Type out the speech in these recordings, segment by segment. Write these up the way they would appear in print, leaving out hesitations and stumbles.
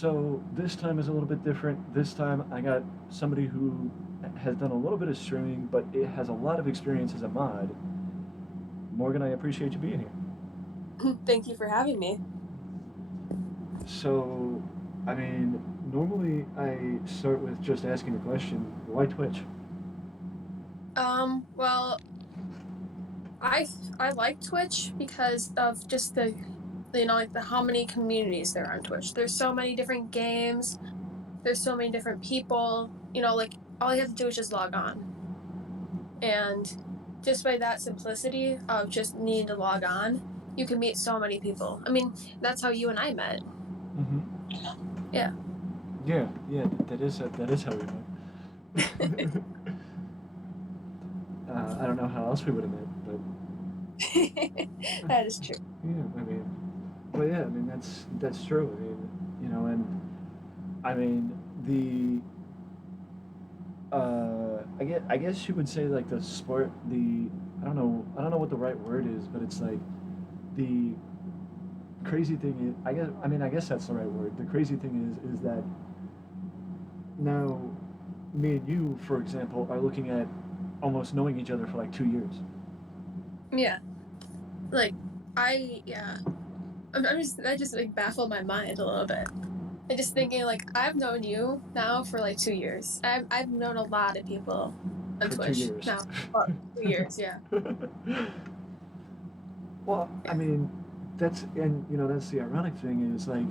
So this time is a little bit different. This time I got somebody who has done a little bit of streaming, but it has a lot of experience as a mod. Morgan, I appreciate you being here. Thank you for having me. So, I mean, normally I start with just asking the question, why Twitch? Well, I I like Twitch because of just the like the how many communities there are on Twitch. There's so many different games. There's so many different people. Like all you have to do is just log on, and just by that simplicity of just needing to log on, you can meet so many people. I mean, that's how you and I met. Mm-hmm. Yeah. Yeah, that is how we met. I don't know how else we would have met, but That is true. yeah, I mean, but yeah, I mean that's true. I mean, and I mean I guess you would say like the sport, I don't know what the right word is, but it's like the crazy thing is, I guess that's the right word. The crazy thing is that now me and you, for example, are looking at almost knowing each other for like 2 years. Yeah. Like yeah. I'm just that just like baffled my mind a little bit. And just thinking like I've known you now for like 2 years. I've known a lot of people on For two Twitch years. now. Well, 2 years, yeah. Well, I mean, that's the ironic thing is like,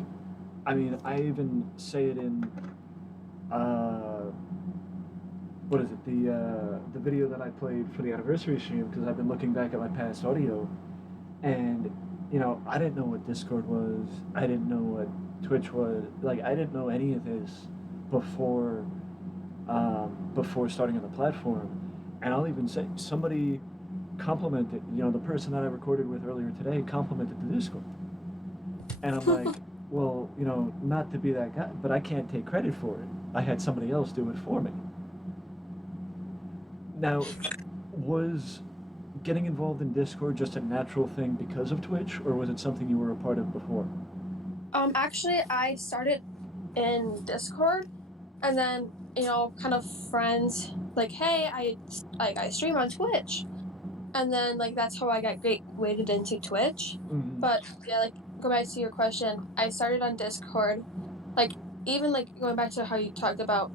I mean, I even say it in uh, what is it, the video that I played for the anniversary stream, because I've been looking back at my past audio, and I didn't know what Discord was. I didn't know what Twitch was. Like, I didn't know any of this before before starting on the platform. And I'll even say somebody complimented, the person that I recorded with earlier today complimented the Discord. And I'm like, well, not to be that guy, but I can't take credit for it. I had somebody else do it for me. Now, was getting involved in Discord just a natural thing because of Twitch, or was it something you were a part of before? Actually I started in Discord and then, kind of friends like, hey, I stream on Twitch. And then like that's how I got great weighted into Twitch. But Mm-hmm. yeah, like go back to your question. I started on Discord. Like even like going back to how you talked about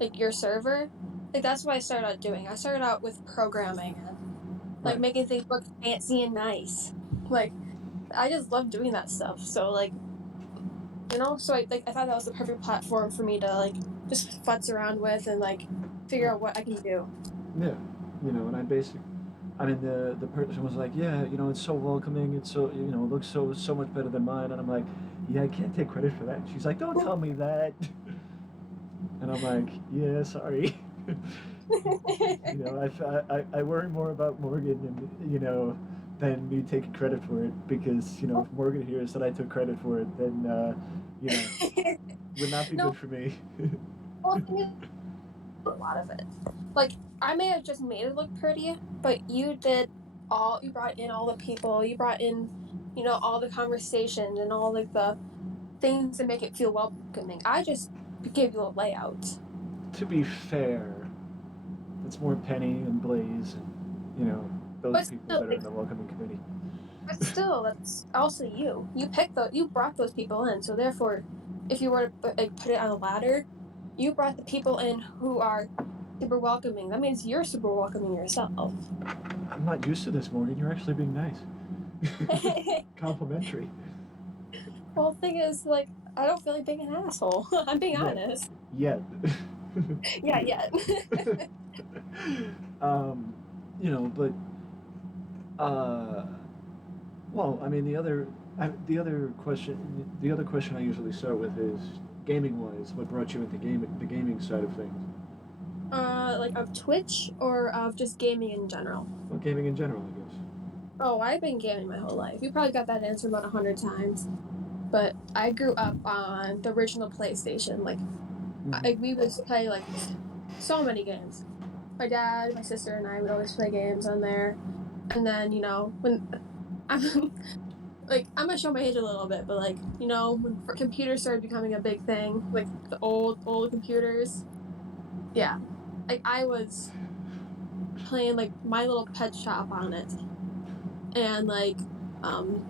like your server, like that's what I started out doing. I started out with programming and like Right. making things look fancy and nice. Like I just love doing that stuff. So like so I thought that was the perfect platform for me to like just futz around with and like figure Right. out what I can do. Yeah. And I mean, the person was like, yeah, it's so welcoming. It's so, it looks so much better than mine. And I'm like, yeah, I can't take credit for that. She's like, don't tell me that. And I'm like, yeah, sorry. I worry more about Morgan and, than me taking credit for it, because, if Morgan hears that I took credit for it, then, you know, would not be No, good for me. well, thing is, a lot of it. Like I may have just made it look pretty, but you brought in all the people, you brought in, all the conversations and all like the things that make it feel welcoming. I just gave you a layout. To be fair, it's more Penny and Blaze and, those But people still that are in like the welcoming committee. that's also you. You brought those people in. So therefore, if you were to put it on a ladder, you brought the people in who are super welcoming. That means you're super welcoming yourself. I'm not used to this, Morgan. You're actually being nice. Complimentary. Well, the thing is, like, I don't feel like being an asshole. I'm being Yet. honest. Yet. Yeah, yeah. um, but uh, well, I mean, the other question I usually start with is, gaming wise, what brought you into the gaming side of things? Like of Twitch or of just gaming in general? Well, gaming in general, I guess. Oh, I've been gaming my whole life. You probably got that answer about 100 times. But I grew up on the original PlayStation. Like, we would play like so many games. My dad, my sister, and I would always play games on there. And then, when like I'm gonna show my age a little bit, but like when computers started becoming a big thing, like the old computers, yeah, like I was playing like My Little Pet Shop on it, and like um,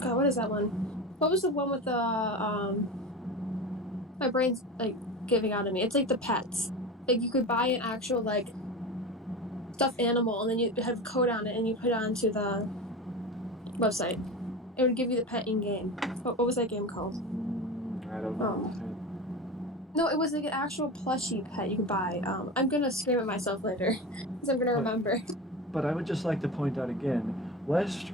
God, what is that one? What was the one with the my brain's like giving out on me. It's like the pets. Like you could buy an actual like stuffed animal, and then you have a code on it, and you put it onto the website. It would give you the pet in game. What was that game called? I don't know. Um, no, it was like an actual plushie pet you could buy. I'm gonna scream at myself later because I'm gonna But remember. but I would just like to point out again, last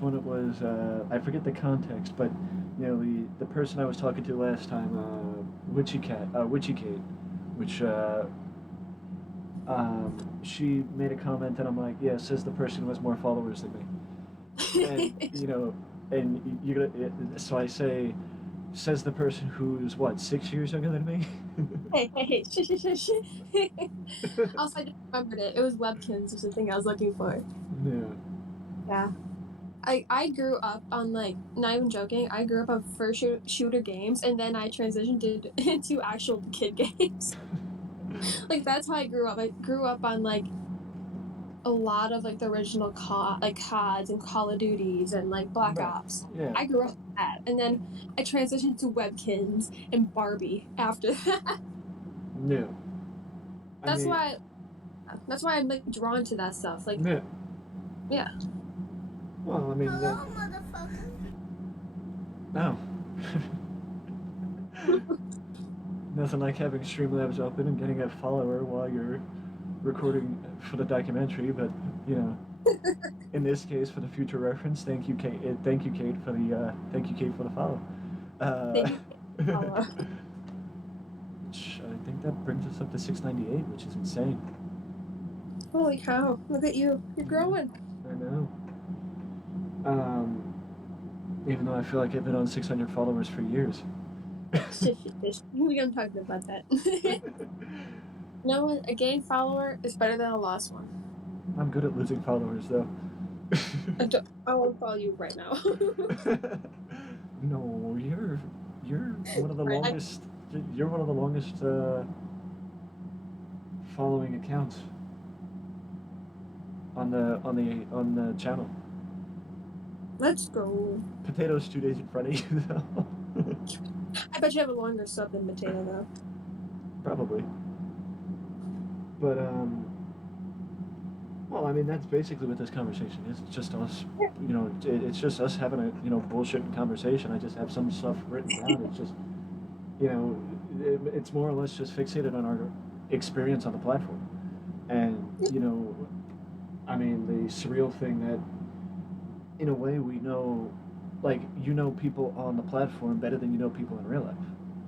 one it was I forget the context, but the person I was talking to last time, Witchy Kate, which she made a comment, and I'm like, yeah, says the person who has more followers than me, and you're gonna. So I say, says the person who's what 6 years younger than me. Hey, shh. Also, I just remembered it. It was Webkins was the thing I was looking for. Yeah. Yeah. I grew up on like not even joking. I grew up on first shooter games, and then I transitioned into actual kid games. Like that's how I grew up. I grew up on like a lot of like the original like CODs and Call of Duties and like Black Right. Ops. Yeah. I grew up with that, and then I transitioned to Webkins and Barbie after that. No. I That's mean, why. That's why I'm like drawn to that stuff. Like, no. yeah. Well, I mean, Hello, motherfucker. no. Nothing like having Streamlabs open and getting a follower while you're recording for the documentary, but you know, in this case, for the future reference, thank you, Kate. Thank you, Kate, for the follow. Thank you, Paula. Which I think that brings us up to 698, which is insane. Holy cow! Look at you. You're growing. I know. Even though I feel like I've been on 600 followers for years. Shish. We don't talk about that. You know what? A gained follower is better than a lost one. I'm good at losing followers, though. I won't follow you right now. No, you're one of the Right. longest. You're one of the longest following accounts on the channel. Let's go. Potato's 2 days in front of you, though. I bet you have a longer sub than Potato though. Probably. But well, I mean, that's basically what this conversation is. It's just us, it's just us having a bullshitting conversation. I just have some stuff written down. It's just it's more or less just fixated on our experience on the platform, and I mean, the surreal thing that, in a way, we know, like, people on the platform better than you know people in real life.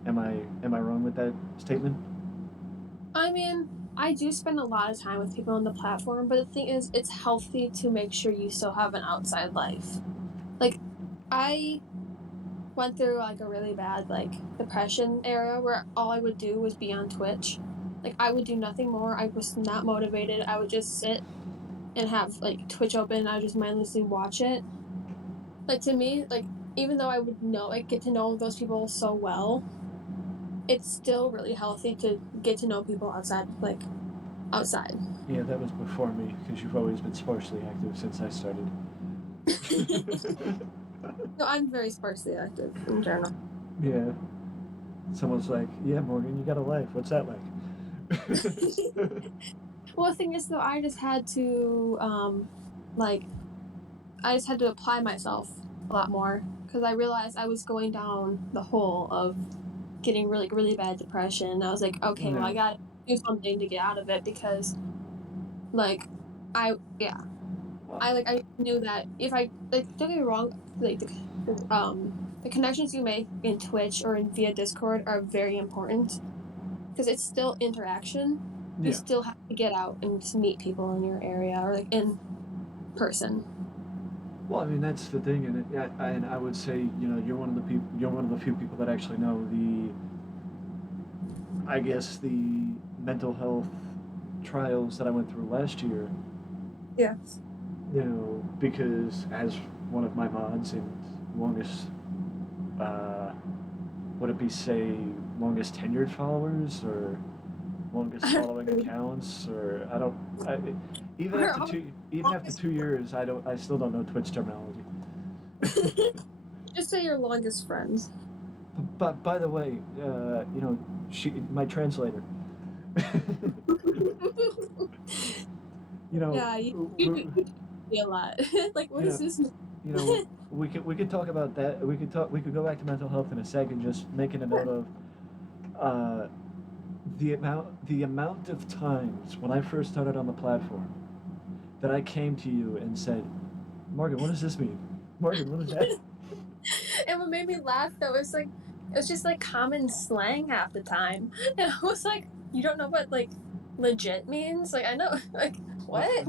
Am I wrong with that statement? I mean, I do spend a lot of time with people on the platform, but the thing is, it's healthy to make sure you still have an outside life. Like, I went through like a really bad like depression era where all I would do was be on Twitch. Like I would do nothing more. I was not motivated. I would just sit and have like Twitch open and I would just mindlessly watch it. Like to me, like even though I would get to know those people so well, it's still really healthy to get to know people outside. Yeah, that was before me, because you've always been sparsely active since I started. No, I'm very sparsely active in general. Yeah. Someone's like, yeah, Morgan, you got a life. What's that like? Well, the thing is though, like I just had to apply myself a lot more because I realized I was going down the hole of getting really bad depression. I was like, okay, well, I No. gotta do something to get out of it because, like, yeah, Well, I knew that if I like don't get me wrong, like the connections you make in Twitch or in via Discord are very important because it's still interaction. You yeah. still have to get out and just meet people in your area or like in person. Well, I mean, that's the thing, and I would say, you're one of the people, you're one of the few people that actually know I guess, the mental health trials that I went through last year. Yeah. because as one of my mods and longest, uh, would it be say longest tenured followers or longest following accounts or I don't, I, even We're after all even after 2 years, I still don't know Twitch terminology. just say your longest friends. But by the way, my translator. you know, Yeah, we, you see a lot. Like, what you is know, this? we could talk about that. We could go back to mental health in a second. Just making a note of uh, the amount of times when I first started on the platform that I came to you and said, Morgan, what does this mean? Morgan, what is that? And what made me laugh though is like it was just like common slang half the time, and I was like, you don't know what like legit means? Like I know, like what? Uh,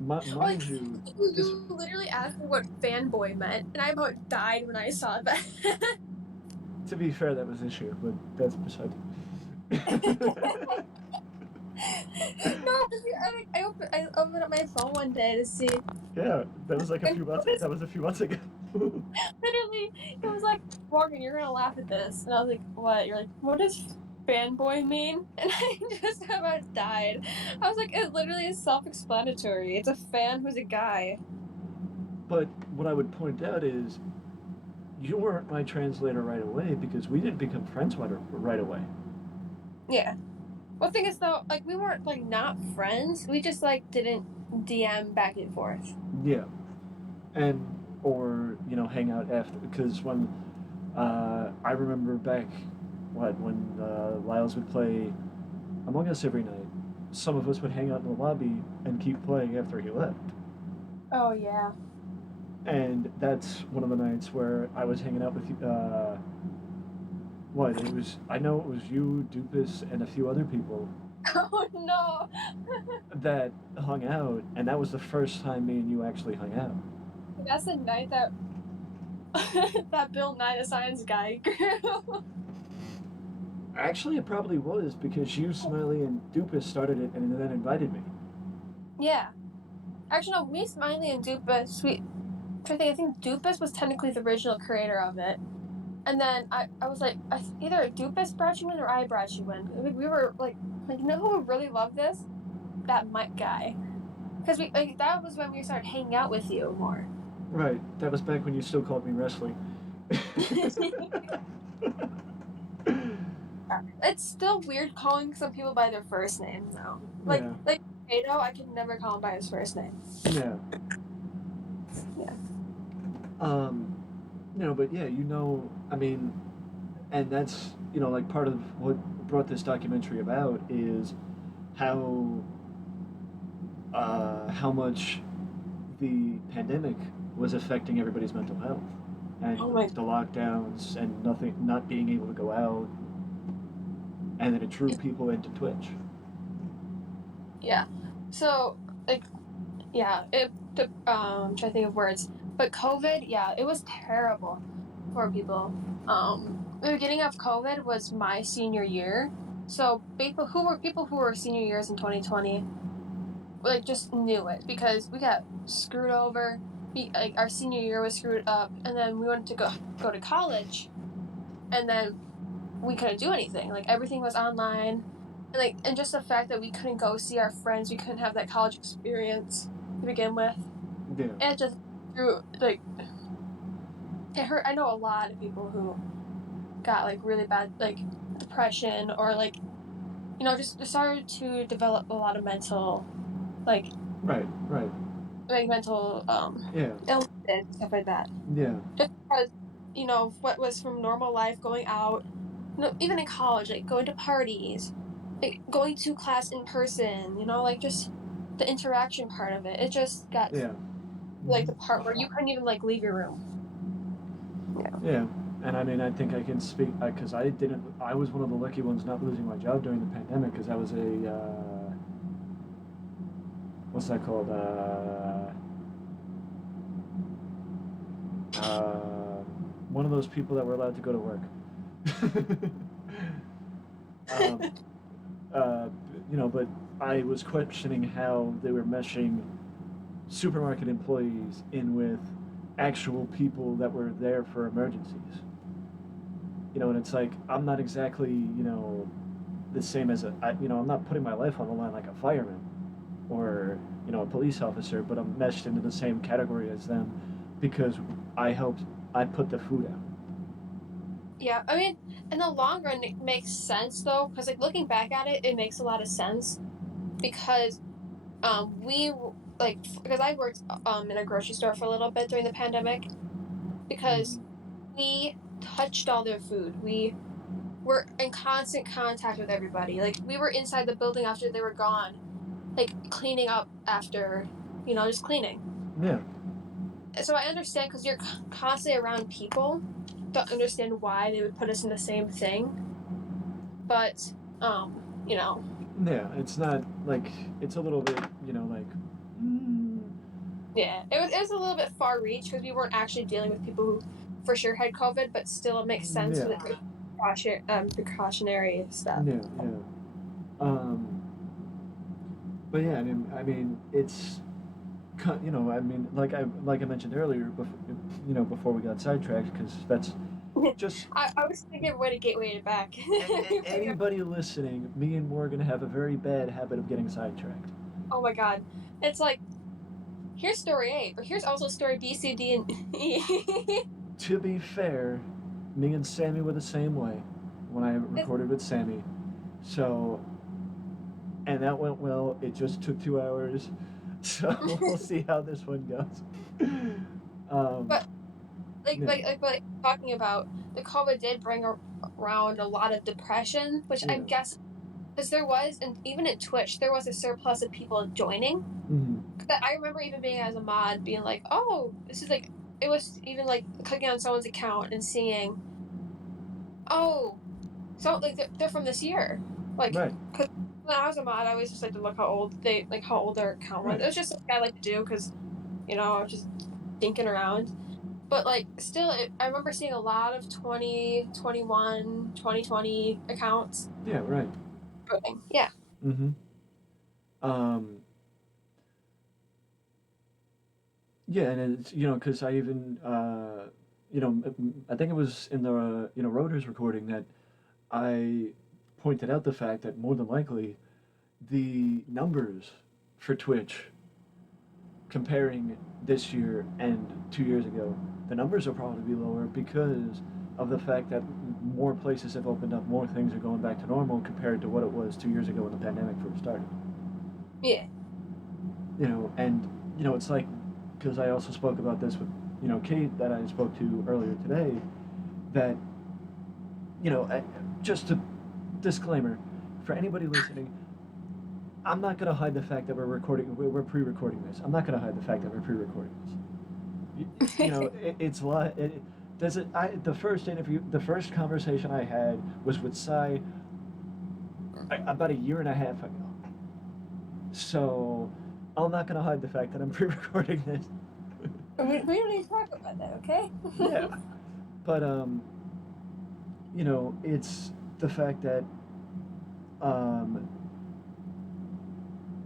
Or like mind you, this you literally asked me what fanboy meant, and I about died when I saw that. to be fair, that was an issue, but that's beside. No, I opened up my phone one day to see, Yeah, that was like a and few months. That was a few months ago. literally it was like, Morgan, you're gonna laugh at this, and I was like, what? You're like, what does fanboy mean? And I just about died. I was like, it literally is self-explanatory. It's a fan who's a guy. But what I would point out is you weren't my translator right away because we didn't become friends right away. Yeah. Well, the thing is though, like we weren't like not friends. We just like didn't DM back and forth. Yeah, and or hang out after because when I remember back when Lyles would play Among Us every night, some of us would hang out in the lobby and keep playing after he left. Oh yeah. And that's one of the nights where I was hanging out with you. What it was? I know it was you, Dupus, and a few other people Oh no. that hung out, and that was the first time me and you actually hung out. That's the night that that Bill Nye the Science Guy grew. Actually, it probably was because you, Smiley, and Dupus started it and then invited me. Yeah. Actually, no. Me, Smiley, and Dupus. I think Dupus was technically the original creator of it. And then I was like, either Dupus brought you in or I brought you in. We were like, you know who would really love this? That Mike guy. Because we like that was when we started hanging out with you more. Right, that was back when you still called me wrestling. It's still weird calling some people by their first name though. Yeah, Like Kato, I could never call him by his first name. yeah. Yeah. Um, but yeah, I mean, and that's like part of what brought this documentary about is how how much the pandemic was affecting everybody's mental health and Oh my. the lockdowns and not being able to go out, and then it drew people into Twitch. Yeah. So like yeah, it took trying to think of words. But COVID, yeah, it was terrible for people. The beginning of COVID was my senior year. So people who were senior years in 2020 like just knew it because we got screwed over. Like our senior year was screwed up, and then we wanted to go to college, and then we couldn't do anything. Like everything was online, and just the fact that we couldn't go see our friends, we couldn't have that college experience to begin with. Yeah, And it just through like it hurt. I know a lot of people who got like really bad like depression or like just started to develop a lot of mental like right, right. mental Yeah, illnesses, stuff like that. yeah, Just because what was from normal life, going out, even in college, like going to parties, like going to class in person, like just the interaction part of it. It just got yeah. like the Hmm. part where you couldn't even like leave your room. Yeah. Yeah, and I mean, I think I can speak because I didn't. I was one of the lucky ones not losing my job during the pandemic because I was a what's that called? Uh, one of those people that were allowed to go to work. um, uh, but I was questioning how they were meshing supermarket employees in with actual people that were there for emergencies. And it's like I'm not exactly the same as I'm not putting my life on the line like a fireman or a police officer, but I'm meshed into the same category as them because I put the food out. Yeah, I mean, in the long run, it makes sense though, because like looking back at it, it makes a lot of sense because we because I worked in a grocery store for a little bit during the pandemic because Mm-hmm. we touched all their food. We were in constant contact with everybody. Like we were inside the building after they were gone, like cleaning up after, just cleaning. Yeah. So I understand because you're constantly around people. Don't understand why they would put us in the same thing, but you know, Yeah, it's not like it's a little bit, like mm, yeah, it was a little bit far reach because we weren't actually dealing with people who for sure had COVID, but still it makes sense yeah, with the precautionary stuff. yeah, yeah. Um, but yeah, I mean, it's like I mentioned earlier, before we got sidetracked, because that's just I was thinking of a way to get weighted back. anybody listening. Me and Morgan have a very bad habit of getting sidetracked. Oh my god, it's like here's story A, but here's also story B, C, D, and E. To be fair, me and Sammy were the same way when I recorded with Sammy. So, and that went well. It just took 2 hours. So we'll see how this one goes. Um, but yeah, like talking about the COVID did bring around a lot of depression, which yeah. I'm guessing because there was, and even in Twitch, there was a surplus of people joining. Mm-hmm. I remember even being as a mod, being like, "Oh, this is like." It was even like clicking on someone's account and seeing, "Oh, so like they're from this year." Like, Right, because when I was a mod, I always just like to look how old their account was. right. It was just something I like to do because I was just dinking around. But like, still, I remember seeing a lot of 2021, 2020 accounts. Yeah, right. Yeah. Mm-hmm. Um, yeah, and it's because I even I think it was in the Rotors recording that I pointed out the fact that more than likely the numbers for Twitch comparing this year and 2 years ago, the numbers will probably be lower because of the fact that more places have opened up, more things are going back to normal compared to what it was 2 years ago when the pandemic first started. Yeah. And it's like because I also spoke about this with Kate that I spoke to earlier today that just a disclaimer for anybody listening. I'm not going to hide the fact that we're pre-recording this. I'm not going to hide the fact that we're pre-recording this. It's a lot. Does it? The first interview, the first conversation I had was with Sai about a year and a half ago. So I'm not going to hide the fact that I'm pre-recording this. We don't need to talk about that, okay? Yeah, but it's the fact that um,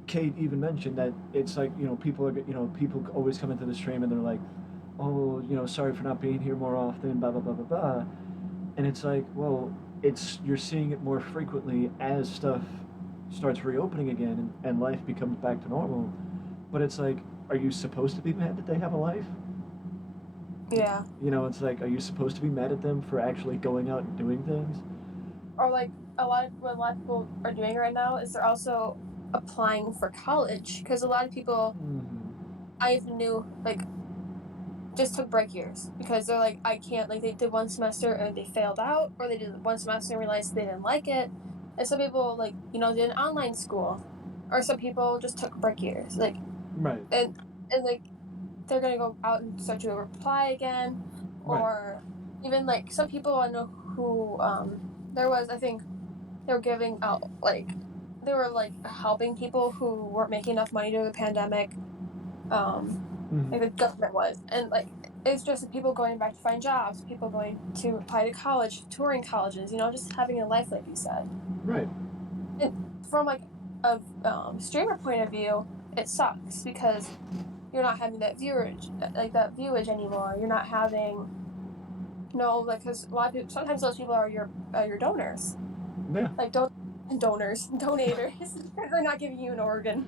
Kate even mentioned that it's like people always come into the stream and they're like, oh sorry for not being here more often, blah blah blah blah blah, and it's like, well, it's you're seeing it more frequently as stuff starts reopening again and life becomes back to normal, but it's like, are you supposed to be mad that they have a life? Yeah. It's like, are you supposed to be mad at them for actually going out and doing things? Or like what a lot of people are doing right now is they're also applying for college because a lot of people Mm-hmm. I even knew like just took break years because they're like I can't like they did one semester and they failed out or they did one semester and realized they didn't like it, and some people like did an online school, or some people just took break years like Right, and like they're gonna go out and start to apply again, right. or even like some people I know who there was I think they were giving out like they were like helping people who weren't making enough money during the pandemic, like the Mm-hmm. government was, and like it's just people going back to find jobs, people going to apply to college, touring colleges, just having a life like you said. Right. And from like a streamer point of view, it sucks because you're not having that viewage, like that viewage anymore. You're not having like because a lot of people, sometimes those people are your donors, Yeah. like donors, donators. They're not giving you an organ.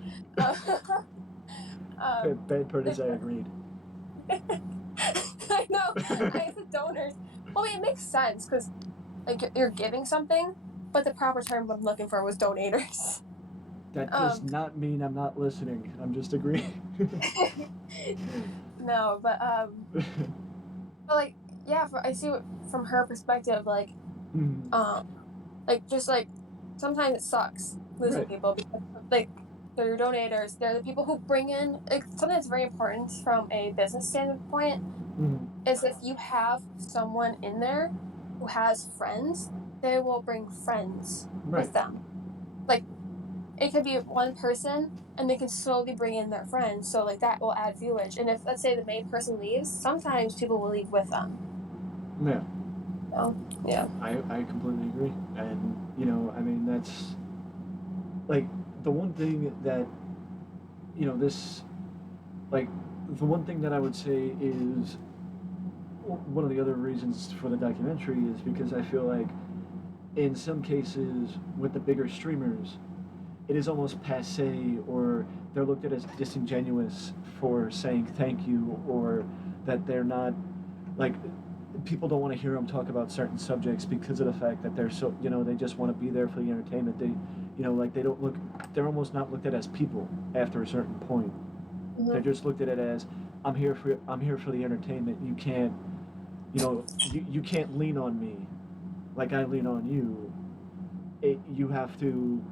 Uh, Bad part is it's, I agreed. I know. I said donors. Well, it makes sense because like you're giving something, but the proper term I'm looking for was donators. That does not mean I'm not listening. I'm just agreeing. No, but like yeah, I see it from her perspective, Mhm. just like sometimes it sucks losing Right. people because like they're your donators. They're the people who bring in like, something that's very important from a business standpoint Mhm. is if you have someone in there who has friends, they will bring friends Right. with them. Like it could be one person and they can slowly bring in their friends. So like that will add viewage. And if let's say the main person leaves, sometimes people will leave with them. Yeah. So yeah. I completely agree. And, I mean, that's like the one thing that, this, like, the one thing that I would say is one of the other reasons for the documentary is because I feel like in some cases with the bigger streamers, it is almost passe or they're looked at as disingenuous for saying thank you or that they're not like people don't want to hear them talk about certain subjects because of the fact that they're so they just want to be there for the entertainment. Like they don't look, they're almost not looked at as people after a certain point. They're Mm-hmm. just looked at it as I'm here for the entertainment. You can't you can't lean on me like I lean on you. You have to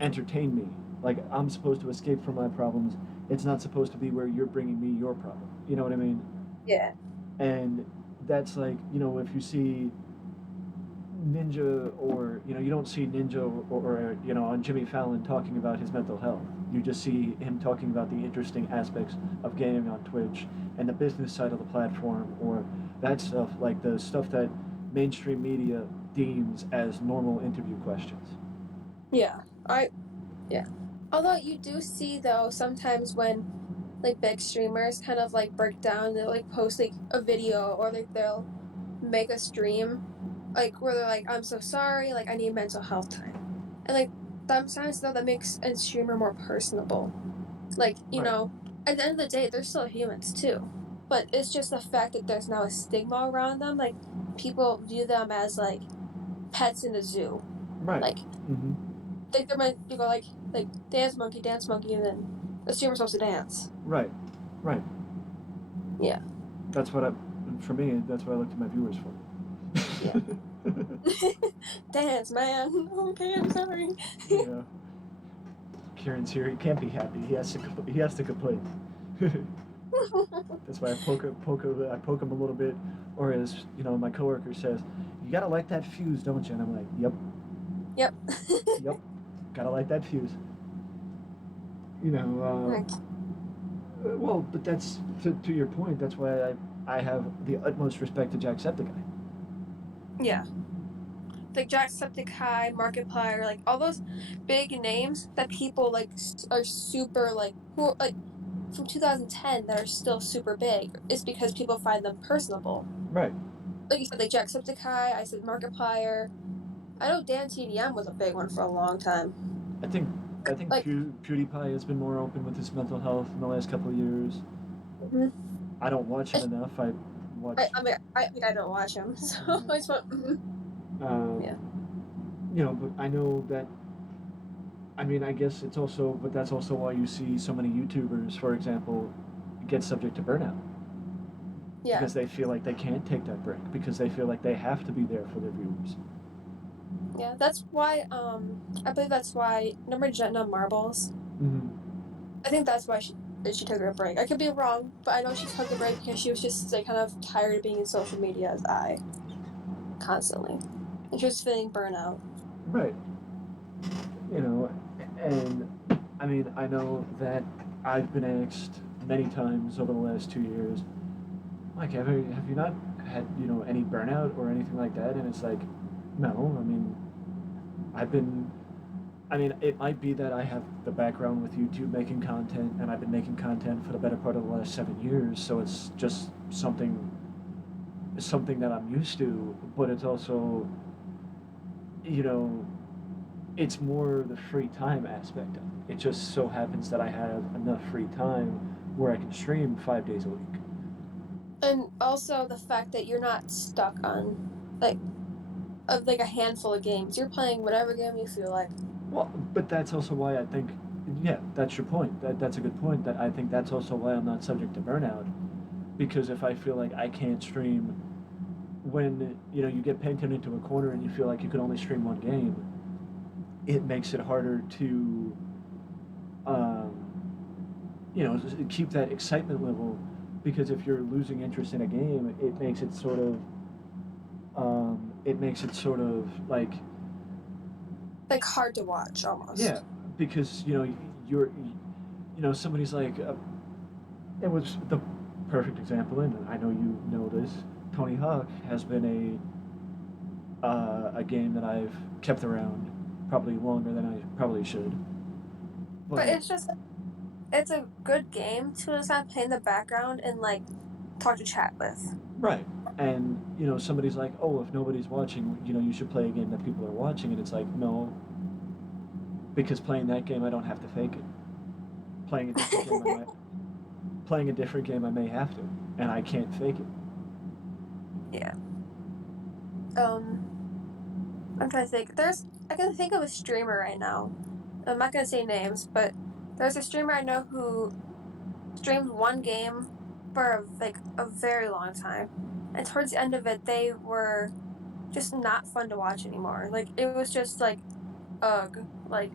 entertain me. Like I'm supposed to escape from my problems. It's not supposed to be where you're bringing me your problem. You know what I mean? Yeah. And that's like if you see Ninja or you don't see Ninja or on Jimmy Fallon talking about his mental health. You just see him talking about the interesting aspects of gaming on Twitch and the business side of the platform or that stuff like the stuff that mainstream media deems as normal interview questions. Yeah. Yeah. Although you do see though sometimes when like big streamers kind of like break down, they'll like post like a video or like they'll make a stream like where they're like, I'm so sorry, like I need mental health time. And like sometimes though that makes a streamer more personable. Like, Right. at the end of the day, they're still humans too. But it's just the fact that there's now a stigma around them. Like people view them as like pets in the zoo. Right. Like Mm-hmm. think they're meant to go like dance monkey, and then the streamer's supposed to dance. Right. Right. Yeah, That's what for me, that's what I look to my viewers for. yeah. Dance, man. Okay, I'm sorry. Yeah. Kieran's here. He can't be happy. He has to complain. That's why I poke him a little bit, or as my coworker says, "You gotta light that fuse, don't you?" And I'm like, "Yep, Yep. yep, gotta light that fuse." You know, Like, well, but that's to your point. That's why I have the utmost respect to Jacksepticeye. yeah. Like Jacksepticeye, Markiplier, like all those big names that people like are super like who like from 2010 that are still super big is because people find them personable. Right. Like you said, like Jacksepticeye, I said Markiplier. I know Dan TDM was a big one for a long time. I think I think Like, PewDiePie has been more open with his mental health in the last couple of years. mhm. I don't watch him enough. I watch. I don't watch him, so I just went, yeah, Um, but I know that. I mean, I guess it's also, but that's also why you see so many YouTubers, for example, get subject to burnout yeah, because they feel like they can't take that break because they feel like they have to be there for their viewers. yeah. That's why, I believe that's why. Remember Jenna Marbles? Mm-hmm. I think that's why she took a break. I could be wrong, but I know she took a break because she was just like kind of tired of being in social media as I constantly, and she was feeling burnout. Right. You know, and I mean, I know that I've been asked many times over the last 2 years, Mike, have you not had any burnout or anything like that? And it's like, no. I mean, I've been I mean, it might be that I have the background with YouTube making content, and I've been making content for the better part of the last 7 years, so it's just something that I'm used to. But it's also, you know, it's more the free time aspect of it. It just so happens that I have enough free time where I can stream 5 days a week. And also the fact that you're not stuck on like like a handful of games. You're playing whatever game you feel like. Well, but that's also why I think, yeah, that's your point. That's a good point. That I think that's also why I'm not subject to burnout, because if I feel like I can't stream when you get painted into a corner and you feel like you can only stream one game, it makes it harder to keep that excitement level, because if you're losing interest in a game, it makes it sort of like, Like hard to watch almost. yeah, because you're somebody's like, it was the perfect example, and I know you know this. Tony Hawk has been a game that I've kept around probably longer than I probably should. But But it's just it's a good game to just have play in the background and like talk to chat with. right, and somebody's like, oh, if nobody's watching, you should play a game that people are watching, and it's like, no, because playing that game I don't have to fake it. Playing a different game I might playing a different game I may have to, and I can't fake it. Yeah. I'm trying to think. I can think of a streamer right now. I'm not gonna say names, but there's a streamer I know who streamed one game for like a very long time, and towards the end of it, they were just not fun to watch anymore. Like it was just like ugh. Like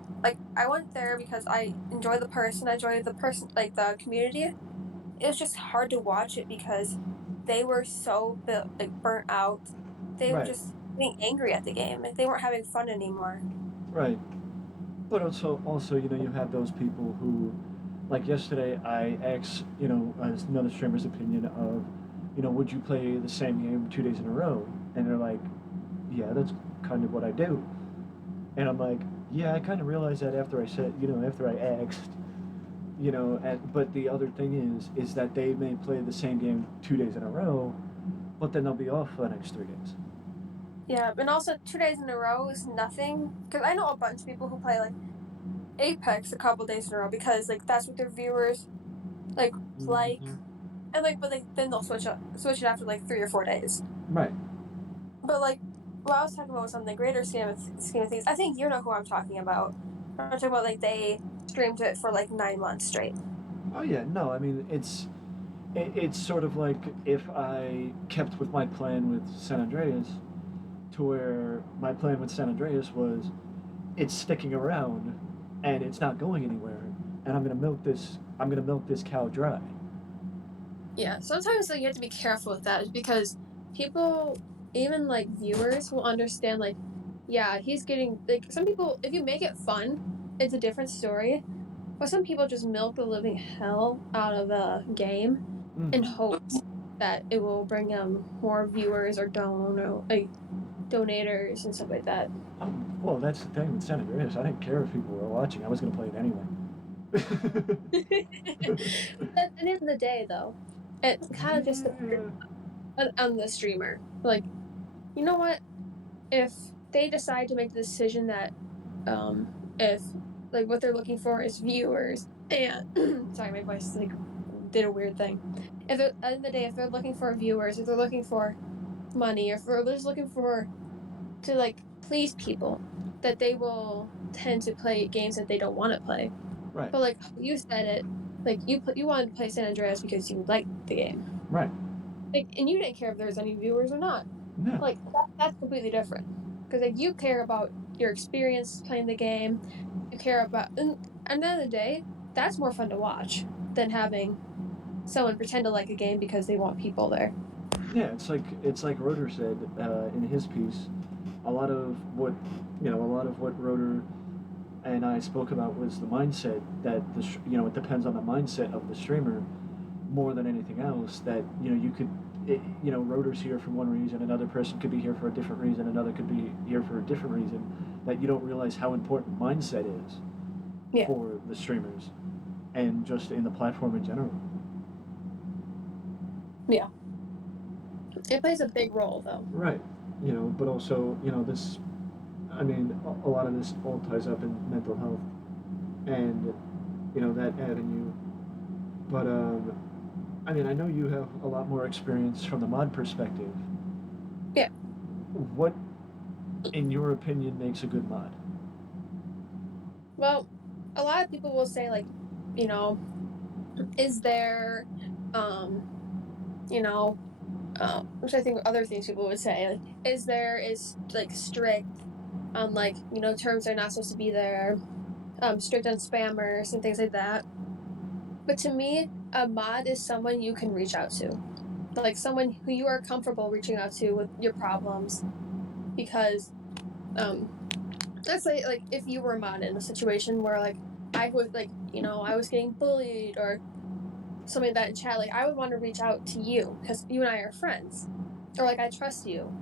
I went there because I enjoy the person, like the community. It was just hard to watch it because they were so like burnt out. They were Right, just getting angry at the game. Like they weren't having fun anymore. right. But also, you have those people who, like yesterday, I asked, as another streamer's opinion of, would you play the same game 2 days in a row? And they're like, yeah, that's kind of what I do. And I'm like, yeah, I kind of realized that after I said, after I asked, but the other thing is that they may play the same game 2 days in a row, but then they'll be off for the next 3 days. Yeah, and also 2 days in a row is nothing. Because I know a bunch of people who play like Apex a couple days in a row because like that's what their viewers like Mm-hmm. like, and like but like then they'll switch it after like 3 or 4 days. Right. But like what I was talking about was on the greater scheme of things. I think you know who I'm talking about. I'm talking about like they streamed it for like 9 months straight. Oh yeah, no, I mean it's sort of like if I kept with my plan with San Andreas, to where my plan with San Andreas was it's sticking around and it's not going anywhere, and I'm gonna milk this cow dry. Yeah, sometimes like you have to be careful with that because people, even like viewers, will understand like, yeah, he's getting like some people. If you make it fun, it's a different story. But some people just milk the living hell out of a game in Mm-hmm. hopes that it will bring them more viewers or donators and stuff like that. Well, that's the thing with San Andreas. I didn't care if people were watching. I was gonna play it anyway. At the end of the day, though, it kind of just depends Yeah. on the streamer. Like, you know what? If they decide to make the decision that if like what they're looking for is viewers and sorry my voice like did a weird thing, if they're, at the end of the day if they're looking for viewers, if they're looking for money, or if they're just looking for to like please people, that they will tend to play games that they don't want to play. Right. But like you said it, like you wanted to play San Andreas because you liked the game, Right. like, and you didn't care if there was any viewers or not. No. Like that's completely different because like you care about your experience playing the game. You care about, and at the end of the day, that's more fun to watch than having someone pretend to like a game because they want people there. Yeah, it's like Rotor said in his piece. A lot of what Rotor and I spoke about was the mindset that it depends on the mindset of the streamer more than anything else. That you could, Rotor's here for one reason, another person could be here for a different reason, another could be here for a different reason. that you don't realize how important mindset is Yeah. for the streamers and just in the platform in general. Yeah. It plays a big role, though. Right. But also, this, I mean, a lot of this all ties up in mental health and, that avenue. But, I mean, I know you have a lot more experience from the mod perspective. Yeah. What, in your opinion, makes a good mod? Well, a lot of people will say, like, you know, is there, um, you know, which I think other things people would say, like, is like strict on like, terms are not supposed to be there, strict on spammers and things like that. But to me, a mod is someone you can reach out to, like someone who you are comfortable reaching out to with your problems, because um, let's say like if you were a mod in a situation where like I was like I was getting bullied or something like that in chat, like I would want to reach out to you because you and I are friends, or like I trust you.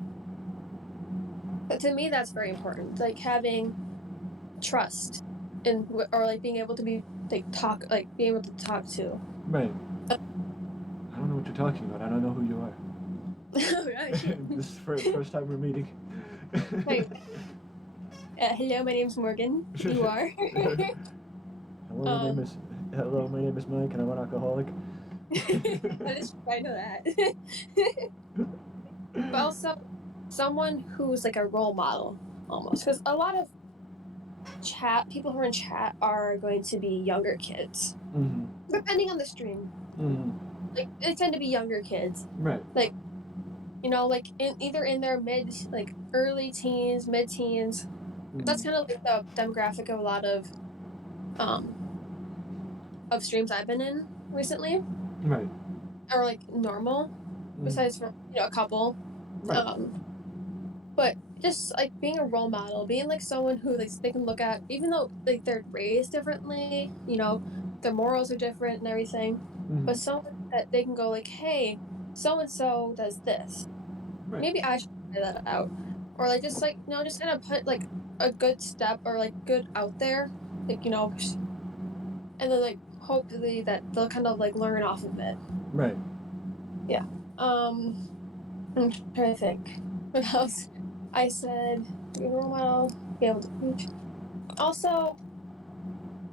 But to me, that's very important, like having trust and or like being able to be like being able to talk to. Right. I don't know what you're talking about. I don't know who you are. Right. This is the first time we're meeting. Wait, hello, my name's Morgan. You are. Hello, my name um, is Hello, my name is Mike, and I'm an alcoholic. I know that. But also someone who's like a role model almost, because a lot of chat people who are in chat are going to be younger kids, Mm-hmm. depending on the stream. Mm-hmm. Like they tend to be younger kids, Right. like like either in their like early teens, mid teens. That's Mm-hmm. kind of like the demographic of a lot um of streams I've been in recently, Right. or like normal, Mm-hmm. besides for a couple. Right. Um, but just like being a role model, being like someone who like they can look at, even though like they're raised differently, their morals are different and everything, Mm-hmm. but someone that they can go like, hey, so and so does this, Right. maybe I should try that out, or like just like just kind of put like a good step or like good out there, like and then like hopefully that they'll kind of like learn off of it. Right. Yeah. um I'm trying to think what else. I said be a role model, be able to reach. Also,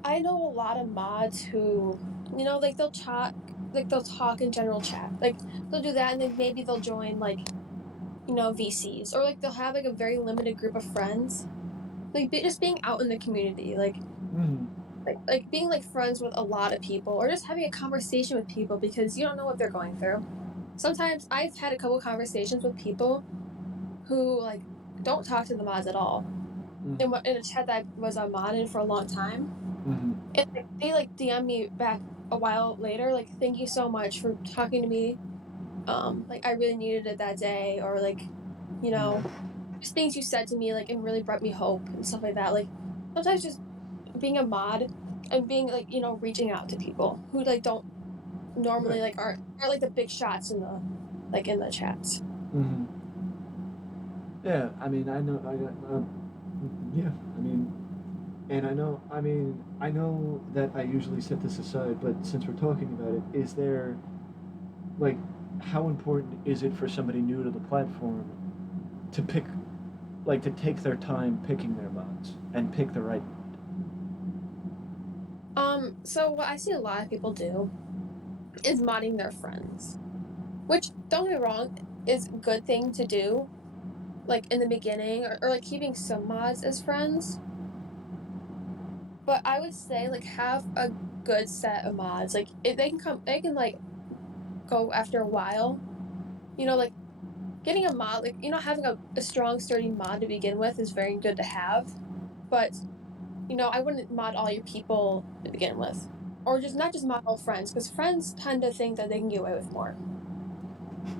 I know a lot of mods who, like they'll talk in general chat. Like they'll do that and then maybe they'll join like, VCs, or like they'll have like a very limited group of friends. Like just being out in the community, Mm-hmm. like being like friends with a lot of people, or just having a conversation with people because you don't know what they're going through. Sometimes I've had a couple conversations with people who like don't talk to the mods at all. In a chat that I was a mod in for a long time, Mm-hmm. and like, they like DM me back a while later, like thank you so much for talking to me. Like I really needed it that day, or like, you Yeah. know, just things you said to me, like it really brought me hope and stuff like that. Like sometimes just being a mod and being like, reaching out to people who like don't normally Right. like are like the big shots in the in the chats. Mm-hmm. Yeah. I mean, I know. Yeah. I mean, and I know that I usually set this aside, but since we're talking about it, is there, like, how important is it for somebody new to the platform to pick, like, to take their time picking their mods and pick the right mod? So what I see a lot of people do is modding their friends, which don't get me wrong, is a good thing to do, like in the beginning, or like keeping some mods as friends. But I would say like have a good set of mods. Like they can like go after a while. Like getting a mod, like having a strong, sturdy mod to begin with is very good to have. But I wouldn't mod all your people to begin with, or just not just mod all friends, because friends tend to think that they can get away with more.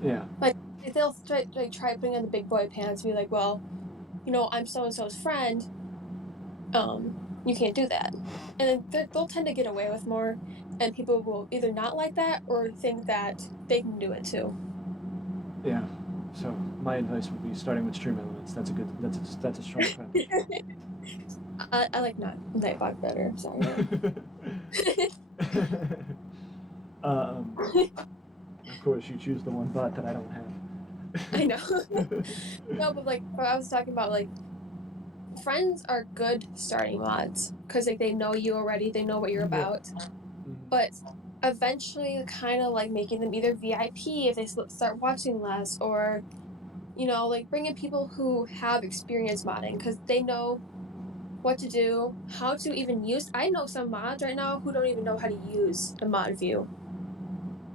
Yeah. Like if they'll try putting on the big boy pants, and be like, well, I'm so and so's friend. You can't do that, and then they'll tend to get away with more, and people will either not like that or think that they can do it too. Yeah. So my advice would be starting with Stream Elements. That's a strong premise. I like Nightbot better. Sorry. Of course, you choose the one bot that I don't have. I know. No, but like I was talking about, like friends are good starting mods because like they know you already, they know what you're about. Mhm. But eventually, kind of like making them either VIP if they start watching less, or like bringing people who have experience modding because they know what to do, how to even use. I know some mods right now who don't even know how to use the mod view.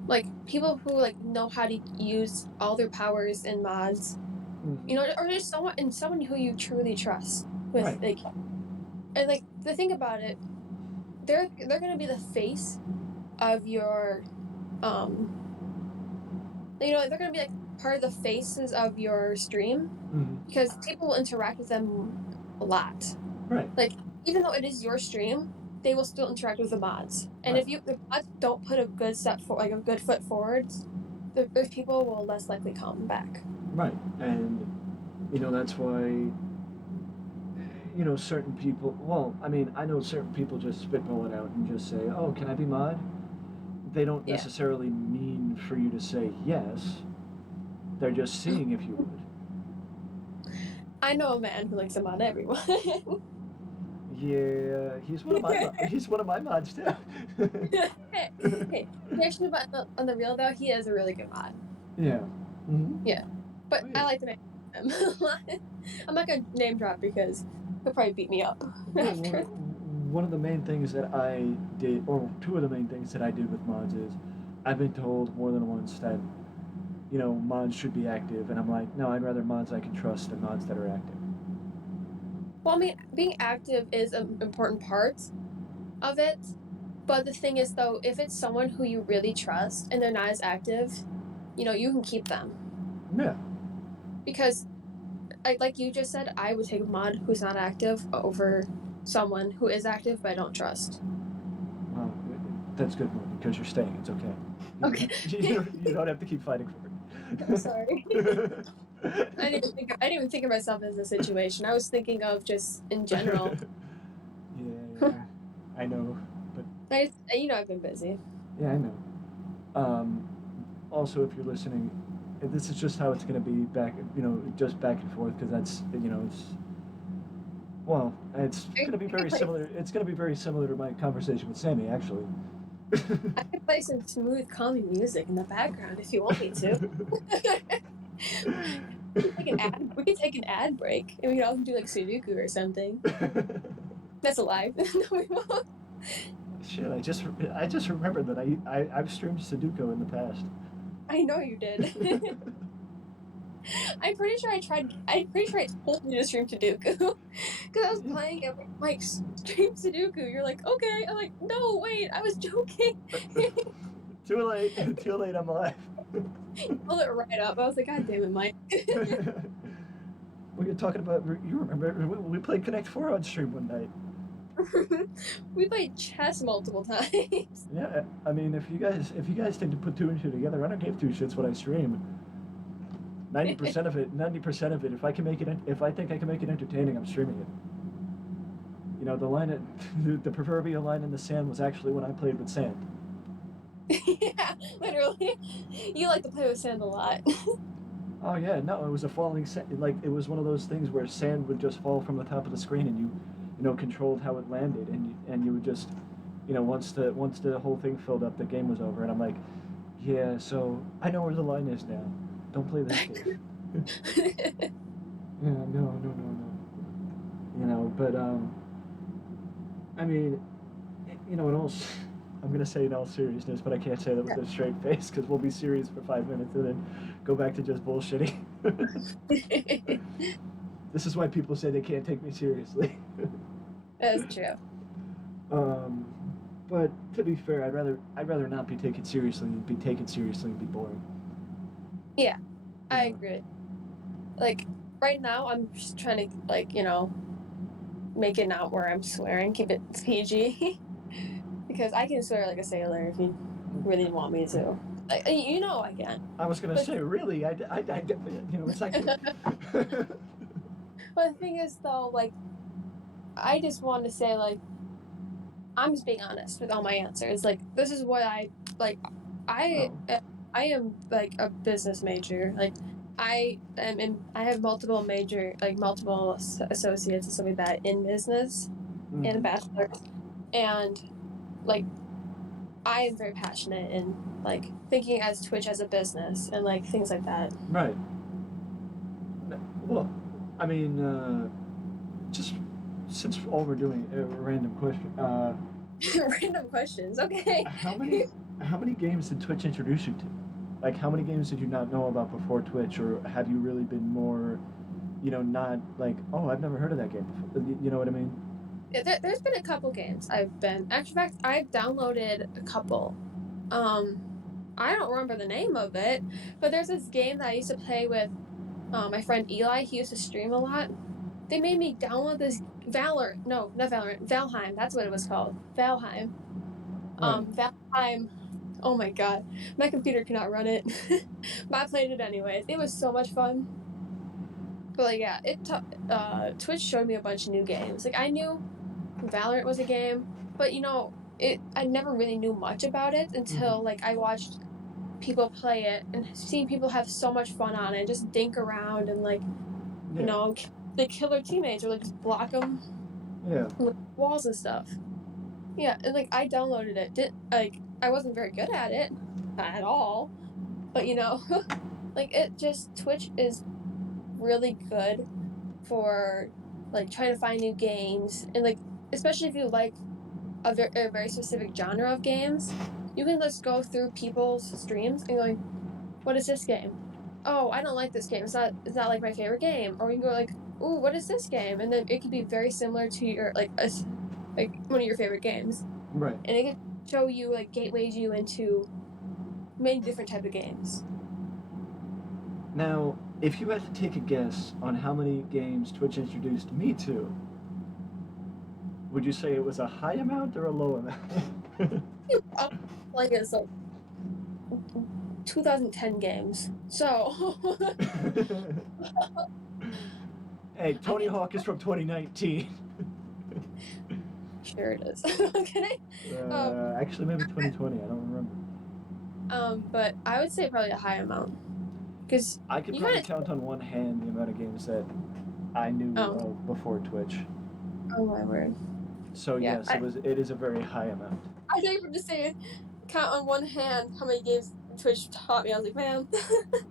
Like people who like know how to use all their powers and mods, or just someone who you truly trust with Right. like, and like the thing about it, they're gonna be the face of your they're gonna be like part of the faces of your stream because people will interact with them a lot. Right. Like even though it is your stream, they will still interact with the mods. And Right. if the mods don't put a good step for like a good foot forward, those people will less likely come back. Right. And that's why certain people. Well, I mean, I know certain people just spitball it out and just say, "Oh, can I be mod?" They don't Yeah. necessarily mean for you to say yes. They're just seeing if you would. I know a man who likes to mod everyone. Yeah, he's one of my mods too. Hey, he actually, but on the real though, he is a really good mod. Yeah. Mm-hmm. Yeah, but Oh, I yeah. like to name him. I'm not gonna name drop because he'll probably beat me up Well, after. one of the main things that I did, or two of the main things that I did with mods is, I've been told more than once that, mods should be active, and I'm like, no, I'd rather mods I can trust than mods that are active. Well, I mean, being active is an important part of it, but the thing is, though, if it's someone who you really trust and they're not as active, you can keep them Yeah. because, like you just said, I would take a mod who's not active over someone who is active but I don't trust. Well, that's good, Moon, because you're staying. It's okay. Okay, You don't have to keep fighting I'm for sorry. it. I didn't even think of myself as a situation. I was thinking of just in general. Yeah, I know, but I've been busy. yeah, I know. Um, Also, if you're listening, this is just how it's going to be back, just back and forth, because that's, it's going to be I could very play. similar. It's going to be very similar to my conversation with Sammy, actually. I could play some smooth, calming music in the background if you want me to. We could take an ad break, and we could all do like Sudoku or something. That's a lie. No, we won't. Shit, I just remembered that I've streamed Sudoku in the past. I know you did. I'm pretty sure I tried. I'm pretty sure I told you to stream Sudoku because I was playing it. Like stream Sudoku. You're like, okay. I'm like, no, wait, I was joking. Too late. Too late. I'm alive. Pull it right up. I was like, God damn it, Mike. We were talking about. You remember we played Connect 4 on stream one night. We played chess multiple times. Yeah, I mean, if you guys think to put two and two together, I don't give two shits what I stream. 90% of it. 90% of it. If I think I can make it entertaining, I'm streaming it. The the proverbial line in the sand was actually when I played with sand. Yeah, literally. You like to play with sand a lot. Oh yeah, no, it was a falling sand. Like it was one of those things where sand would just fall from the top of the screen, and you controlled how it landed, and you would just, once the whole thing filled up, the game was over, and I'm like, yeah, so I know where the line is now. Don't play this game. Yeah, no. But I mean, in all, I'm gonna say in all seriousness, but I can't say that with a straight face because we'll be serious for 5 minutes and then go back to just bullshitting. This is why people say they can't take me seriously. That's true. Um, but to be fair, I'd rather not be taken seriously than be taken seriously and be boring. Yeah, I agree. Like right now, I'm just trying to make it not where I'm swearing, keep it PG, because I can swear like a sailor if you really want me to. You know I can. I was gonna But say, really, it's like, but the thing is though, like I just want to say like I'm just being honest with all my answers. Like this is what I like. I oh, I am like a business major. Like I am in. I have multiple major like multiple associates and stuff like that in business and a mhm, bachelor's, and like I am very passionate in like thinking as Twitch as a business and like things like that. right. Well, I mean, just since all we're doing a random question, Random questions. Okay. how many how many games did Twitch introduce you to? Like, how many games did you not know about before Twitch, or have you really been more, not like, oh, I've never heard of that game before? You know what I mean? There's been a couple games I've been. Actually, in fact, I've downloaded a couple. Um, I don't remember the name of it, but there's this game that I used to play with my friend Eli. He used to stream a lot. They made me download this Valor. No, not Valorant. Valheim. That's what it was called. Valheim. Right. Valheim. Oh my god, my computer cannot run it, but I played it anyways. It was so much fun. But like, yeah, Twitch showed me a bunch of new games. Like I knew Valorant was a game, but I never really knew much about it until Mm-hmm. like I watched people play it and seeing people have so much fun on it, just dink around and like, you Yeah. know, they kill their teammates or like just block them Yeah. with walls and stuff. Yeah, and like I downloaded it. Did like I wasn't very good at it at all, but like it just Twitch is really good for like trying to find new games and like especially if you like a very specific genre of games, you can just go through people's streams and going, "What is this game? Oh, I don't like this game. It's not like my favorite game." Or you can go like, "Ooh, what is this game?" And then it could be very similar to your like one of your favorite games, Right. and it could show you like gateways you into many different type of games. Now, if you had to take a guess on how many games Twitch introduced me to, would you say it was a high amount or a low amount? Like it's like 2010 games. So Hey, I Tony can Hawk is from 2019. sure it is. Okay. Um, Actually, maybe 2020. I don't remember. but I would say probably a high amount because I could you probably kind of count on one hand the amount of games that I knew oh of before Twitch. oh my word. So Yeah, yes, it is a very high amount. I thought you were just saying count on one hand how many games Twitch taught me. I was like, man.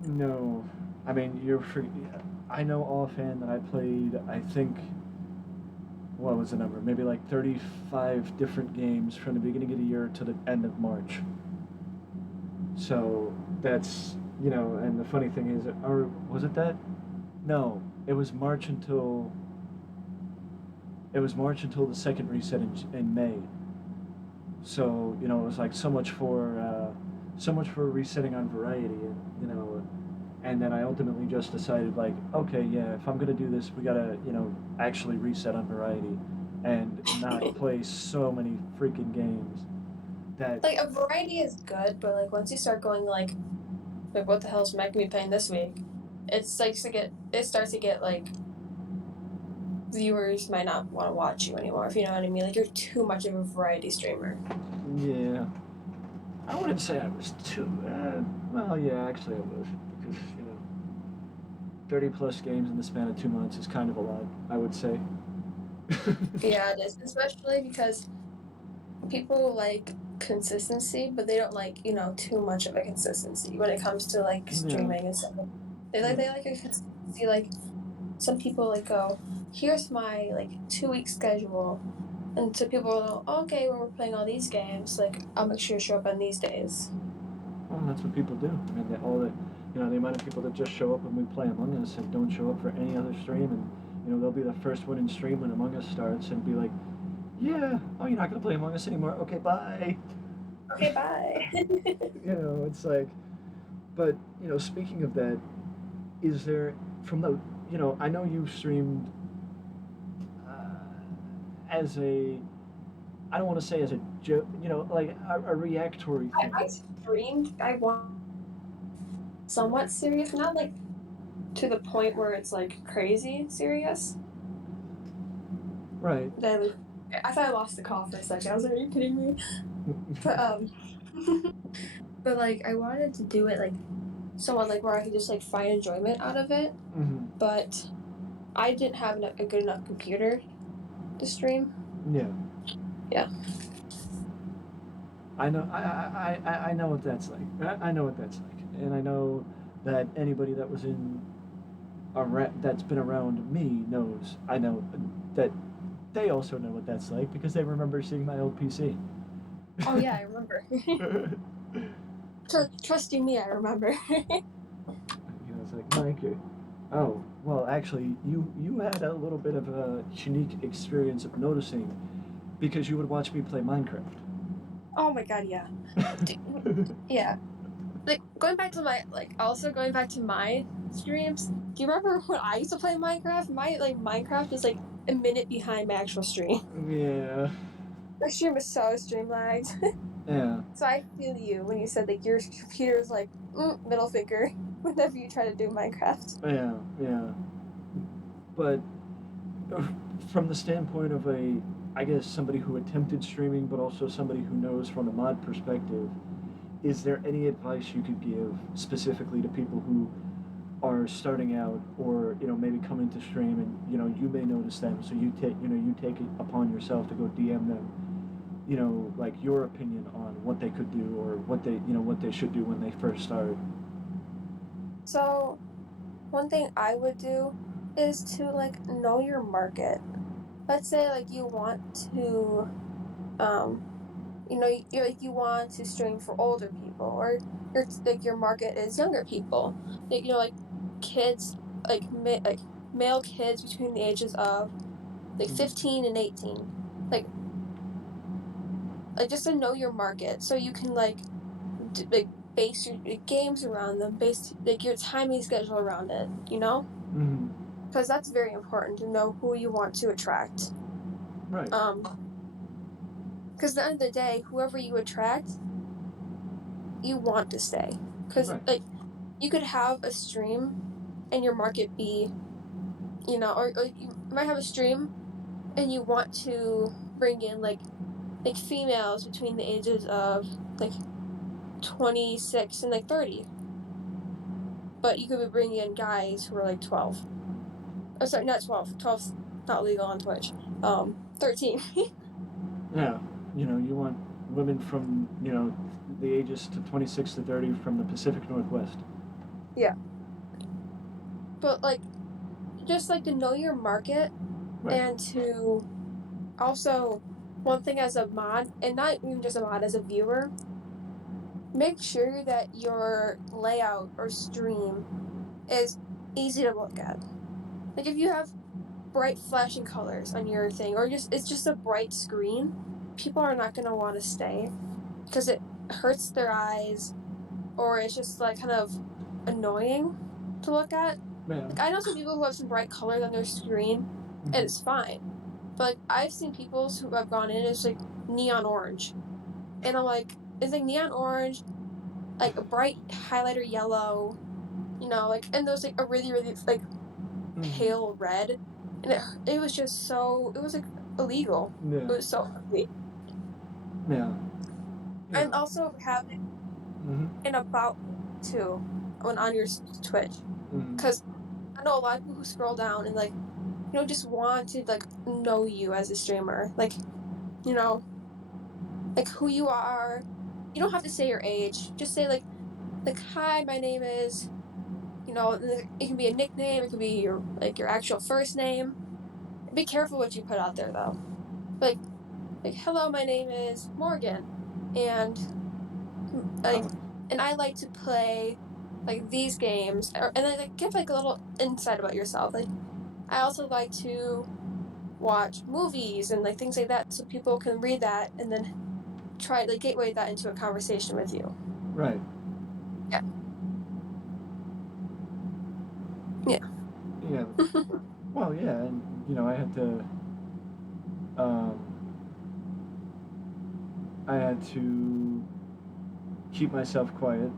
No, I mean you're free. I know offhand that I played. I think what was the number? Maybe like 35 different games from the beginning of the year to the end of March. So that's and the funny thing is, or was it that? No, it was March until the second reset in May. So it was like so much for resetting on Variety, and then I ultimately just decided like, okay, yeah, if I'm gonna do this, we gotta actually reset on Variety, and not play so many freaking games that Like a variety is good, but like once you start going like what the hell's Mike me playing this week? It starts to get like viewers might not want to watch you anymore if you know what I mean. Like you're too much of a variety streamer. yeah, I wouldn't say I was too. Well, yeah, actually I was because 30 plus games in the span of 2 months is kind of a lot, I would say. Yeah, it is, especially because people like consistency, but they don't like too much of a consistency when it comes to like Yeah, streaming and stuff. yeah. They like a consistency. Like some people like go, here's my like 2 week schedule, and so people will go, okay, well, we're playing all these games. Like I'll make sure to show up on these days. Well, that's what people do. I mean, the amount of people that just show up when we play Among Us and don't show up for any other stream, and they'll be the first one in stream when Among Us starts and be like, yeah, oh, you're not gonna play Among Us anymore. Okay, bye. Okay, bye. It's like, but speaking of that, is there from the I know you've streamed as a I don't want to say as a joke, like a reactory thing. I streamed. I want somewhat serious, not like to the point where it's like crazy serious. Right. Then I thought I lost the call for a second. I was like, "Are you kidding me?" But but like I wanted to do it like someone like where I could just like find enjoyment out of it. Hmm. But I didn't have a good enough computer to stream. Yeah. Yeah. I know. I know what that's like. I know what that's like, and I know that anybody that was in that's been around me knows. I know that they also know what that's like because they remember seeing my old PC. Oh yeah, I remember. Trusting me, I remember. It's like Mike. Oh well, actually, you had a little bit of a unique experience of noticing because you would watch me play Minecraft. Oh my god, yeah. Yeah. Like going back to my streams. Do you remember when I used to play Minecraft? My like Minecraft was like a minute behind my actual stream. Yeah. My stream was so streamlagged. Yeah. So I feel you when you said like your computer's like middle finger whenever you try to do Minecraft. Yeah. Yeah. But uh, from the standpoint of I guess somebody who attempted streaming, but also somebody who knows from a mod perspective, is there any advice you could give specifically to people who are starting out, or maybe come into stream, and you may notice them, so you take it upon yourself to go DM them, like your opinion on what they could do or what they should do when they first start. So one thing I would do is to like know your market. Let's say like you want to um you're like you want to stream for older people or your market is younger people. Like like kids like male kids between the ages of like Mm-hmm. 15 and 18. Like just to know your market so you can like base your games around them, base like your timing schedule around it, Mm-hmm. because that's very important to know who you want to attract. Right. Because at the end of the day, whoever you attract, you want to stay. Because Right. like you could have a stream and your market be, or you might have a stream and you want to bring in like females between the ages of like 26 and like 30, but you could be bringing in guys who are like 12. Oh, sorry, not 12. 12's not legal on Twitch. 13. Yeah. You want women from the ages to 26 to 30 from the Pacific Northwest. Yeah, but like just like to know your market Right. and to also one thing as a mod and not even just a mod as a viewer, make sure that your layout or stream is easy to look at. Like if you have bright flashing colors on your thing or just it's just a bright screen, people are not going to want to stay because it hurts their eyes or it's just like kind of annoying to look at. Yeah. Like I know some people who have some bright colors on their screen and it's Mm-hmm. fine. But like I've seen people who have gone in it's like neon orange. And I'm like it's like neon orange, like a bright highlighter yellow, like and there's like a really really like Mm-hmm. pale red, and it was just so it was like illegal. Yeah. It was so ugly. Yeah. And Yeah. also having Mm-hmm. an about too on your Twitch, Mm-hmm. because I know a lot of people who scroll down and like just want to like know you as a streamer, you know like who you are. You don't have to say your age. Just say like hi, my name is. It can be a nickname. It could be your actual first name. Be careful what you put out there though. Like hello, my name is Morgan, and like Oh. and I like to play like these games, and then like give like a little insight about yourself. Like I also like to watch movies and like things like that, so people can read that and then try like gateway that into a conversation with you. Right. Yeah, yeah, Yeah. Well, yeah, and I had to. Um, I had to keep myself quiet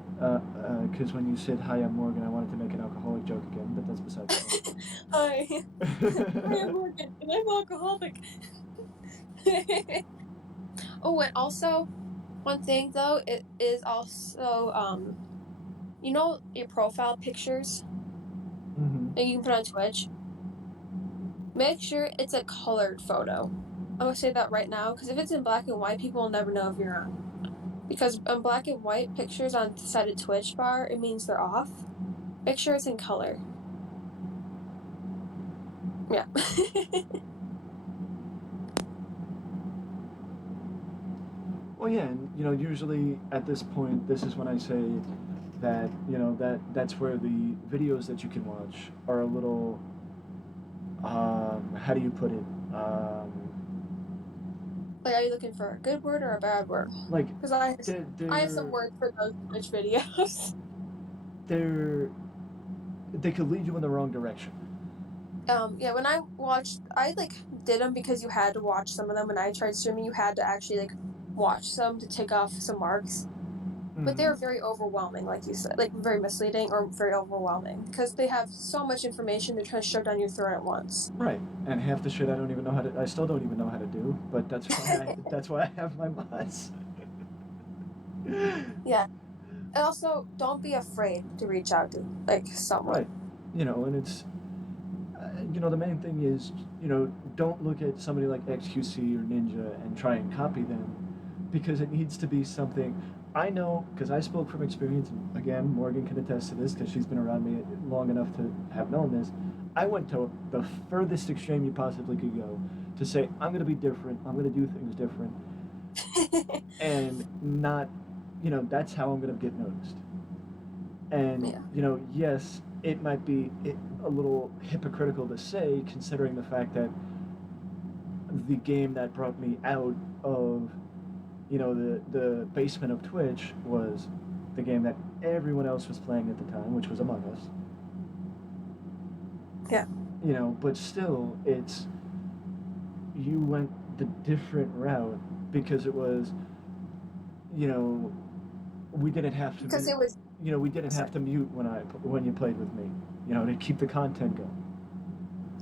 because when you said hi, I'm Morgan, I wanted to make an alcoholic joke again, but that's beside the Hi. Hi, I'm point. Morgan, and I'm alcoholic. Oh, and also one thing though, it is also you know your profile pictures that Hmm. you can put on Twitch? Make sure it's a colored photo. I'm gonna say that right now, because if it's in black and white, people will never know if you're on. Because on black and white pictures on the side of Twitch bar, it means they're off. Make sure it's in color. Yeah. Well, yeah, and usually at this point, this is when I say that that's where the videos that you can watch are a little, how do you put it? Like, are you looking for a good word or a bad word? Like Because they're I have some they're words for those Twitch videos. they're they could lead you in the wrong direction. Yeah, when I watched, I like did them because you had to watch some of them. When I tried streaming, you had to actually like watch some to tick off some marks. But Hmm. they're very overwhelming, like you said, like very misleading or very overwhelming because they have so much information they're trying to shove down your throat at once. Right, and half the shit I don't even know how to. I still don't even know how to do. But that's why I have my mods. Yeah. And also, don't be afraid to reach out to like Right, someone. and it's the main thing is don't look at somebody like XQC or Ninja and try and copy them, because it needs to be something. I know because I spoke from experience, and again, Morgan can attest to this because she's been around me long enough to have known this. I went to the furthest extreme you possibly could go to say I'm going to be different. I'm going to do things different, and not, that's how I'm going to get noticed. And Yeah. yes, it might be a little hypocritical to say, considering the fact that the game that brought me out of the basement of Twitch was the game that everyone else was playing at the time, which was Among Us. Yeah. But still, it's you went the different route because it was, you know, we didn't have to Because mute. it was. We didn't have Sorry. to mute when you played with me. To keep the content going.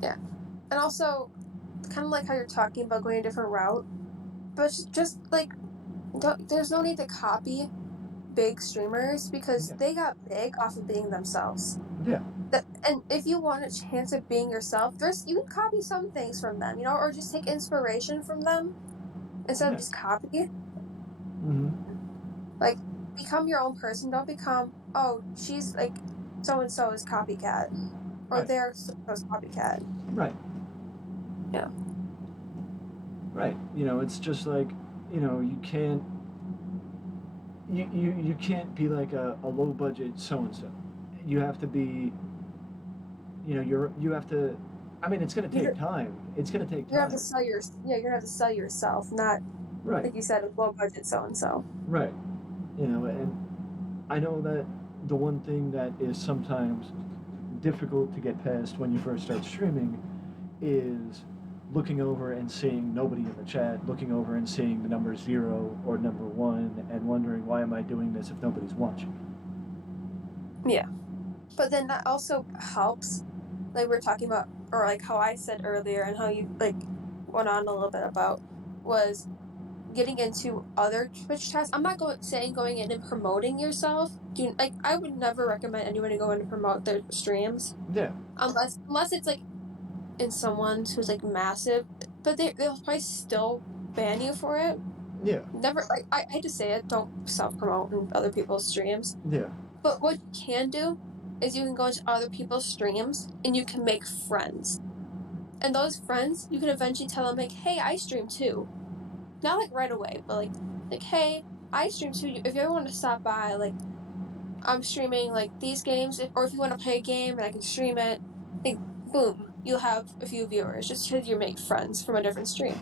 Yeah. And also, kind of like how you're talking about going a different route, but just like, there's no need to copy big streamers because Yeah. they got big off of being themselves. Yeah. And if you want a chance of being yourself, you can copy some things from them, or just take inspiration from them instead of Yeah. just copy. Mm-hmm. Like, become your own person. Don't become, oh, she's like so and so is copycat, or Right. they're so and so's copycat. Right. Yeah. Right. It's just like, you can't you can't be like a low budget so and so. You have to be, you have to. I mean, it's gonna take You're time. It's gonna take you're gonna have to time. sell you're gonna have to sell yourself, not Right. like you said, a low budget so and so. Right. And I know that the one thing that is sometimes difficult to get past when you first start streaming is looking over and seeing nobody in the chat, looking over and seeing the number 0 or number 1, and wondering, why am I doing this if nobody's watching? Yeah. But then that also helps, like we are talking about, or like how I said earlier, and how you like went on a little bit about, was getting into other Twitch chats. I'm not saying going in and promoting yourself. I would never recommend anyone to go in and promote their streams Yeah. unless it's like in someone who's like massive, but they'll probably still ban you for it. Yeah. Never, like, I hate to say it, don't self promote in other people's streams. Yeah. But what you can do is you can go into other people's streams and you can make friends. And those friends, you can eventually tell them like, "Hey, I stream too." Not like right away, but like, "Hey, I stream too. If you ever want to stop by, like, I'm streaming like these games, or if you want to play a game and I can stream it, like, boom, you'll have a few viewers just because you make friends from a different stream."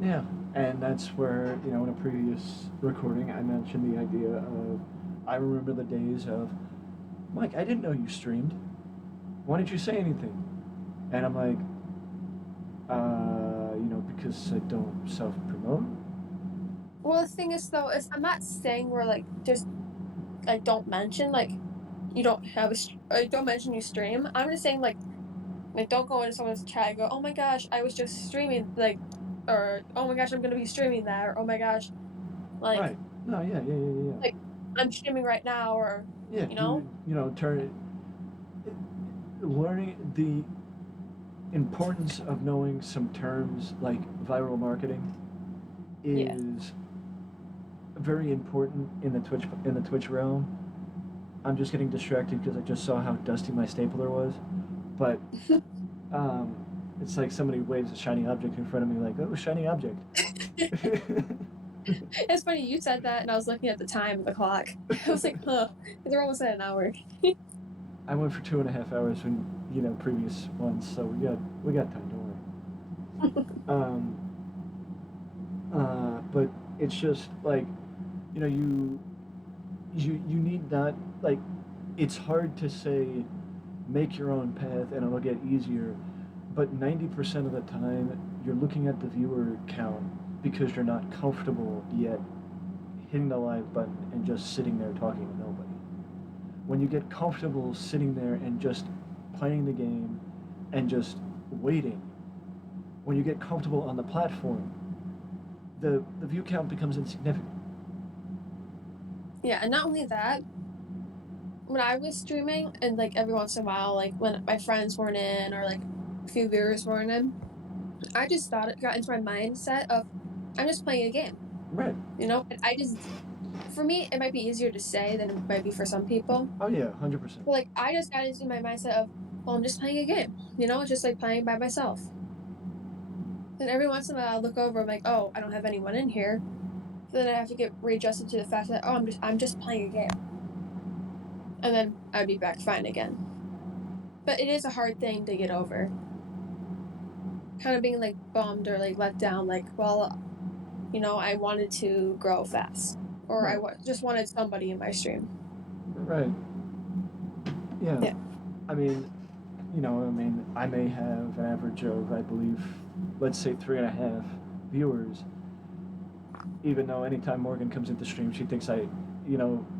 Yeah. And that's where, in a previous recording, I mentioned the idea of, I remember the days of, Mike, I didn't know you streamed. Why didn't you say anything? And I'm like, because I don't self promote. Well, the thing is though, is I'm not saying we're like just like don't mention like you don't have don't mention you stream. I'm just saying like don't go into someone's chat and go, oh my gosh, I was just streaming like, or oh my gosh, I'm gonna be streaming that, or oh my gosh, like Right. No, yeah, yeah, yeah, yeah, like I'm streaming right now, or yeah. Yeah, you know, turn it, learning the importance of knowing some terms like viral marketing yeah. is very important in the Twitch realm. I'm just getting distracted because I just saw how dusty my stapler was, but um, it's like somebody waves a shiny object in front of me, like, oh, shiny object. It's funny you said that, and I was looking at the time of the clock. I was like, huh, they're almost at an hour. I went for 2.5 hours when previous ones, so we got time. Don't worry. But it's just like you need not like it's hard to say make your own path and it'll get easier, but 90% of the time you're looking at the viewer count because you're not comfortable yet hitting the live button and just sitting there talking to nobody. When you get comfortable sitting there and just playing the game and just waiting, when you get comfortable on the platform, the view count becomes insignificant. Yeah, and not only that, when I was streaming, and like every once in a while, like when my friends weren't in or like a few viewers weren't in, I just thought it got into my mindset of I'm just playing a game. Right. You know, and I just for me it might be easier to say than it might be for some people. Oh yeah, 100%. But like I just got into my mindset of, well, I'm just playing a game. You know, it's just like playing by myself. And every once in a while I look over, I'm like, oh, I don't have anyone in here. So then I have to get readjusted to the fact that I'm just playing a game. And then I'd be back fine again. But it is a hard thing to get over. Kind of being like bummed or like let down, like, well, I wanted to grow fast. Or Right. just wanted somebody in my stream. Right. Yeah. Yeah. I may have an average of, I believe, let's say 3.5 viewers, even though anytime Morgan comes into stream, she thinks I,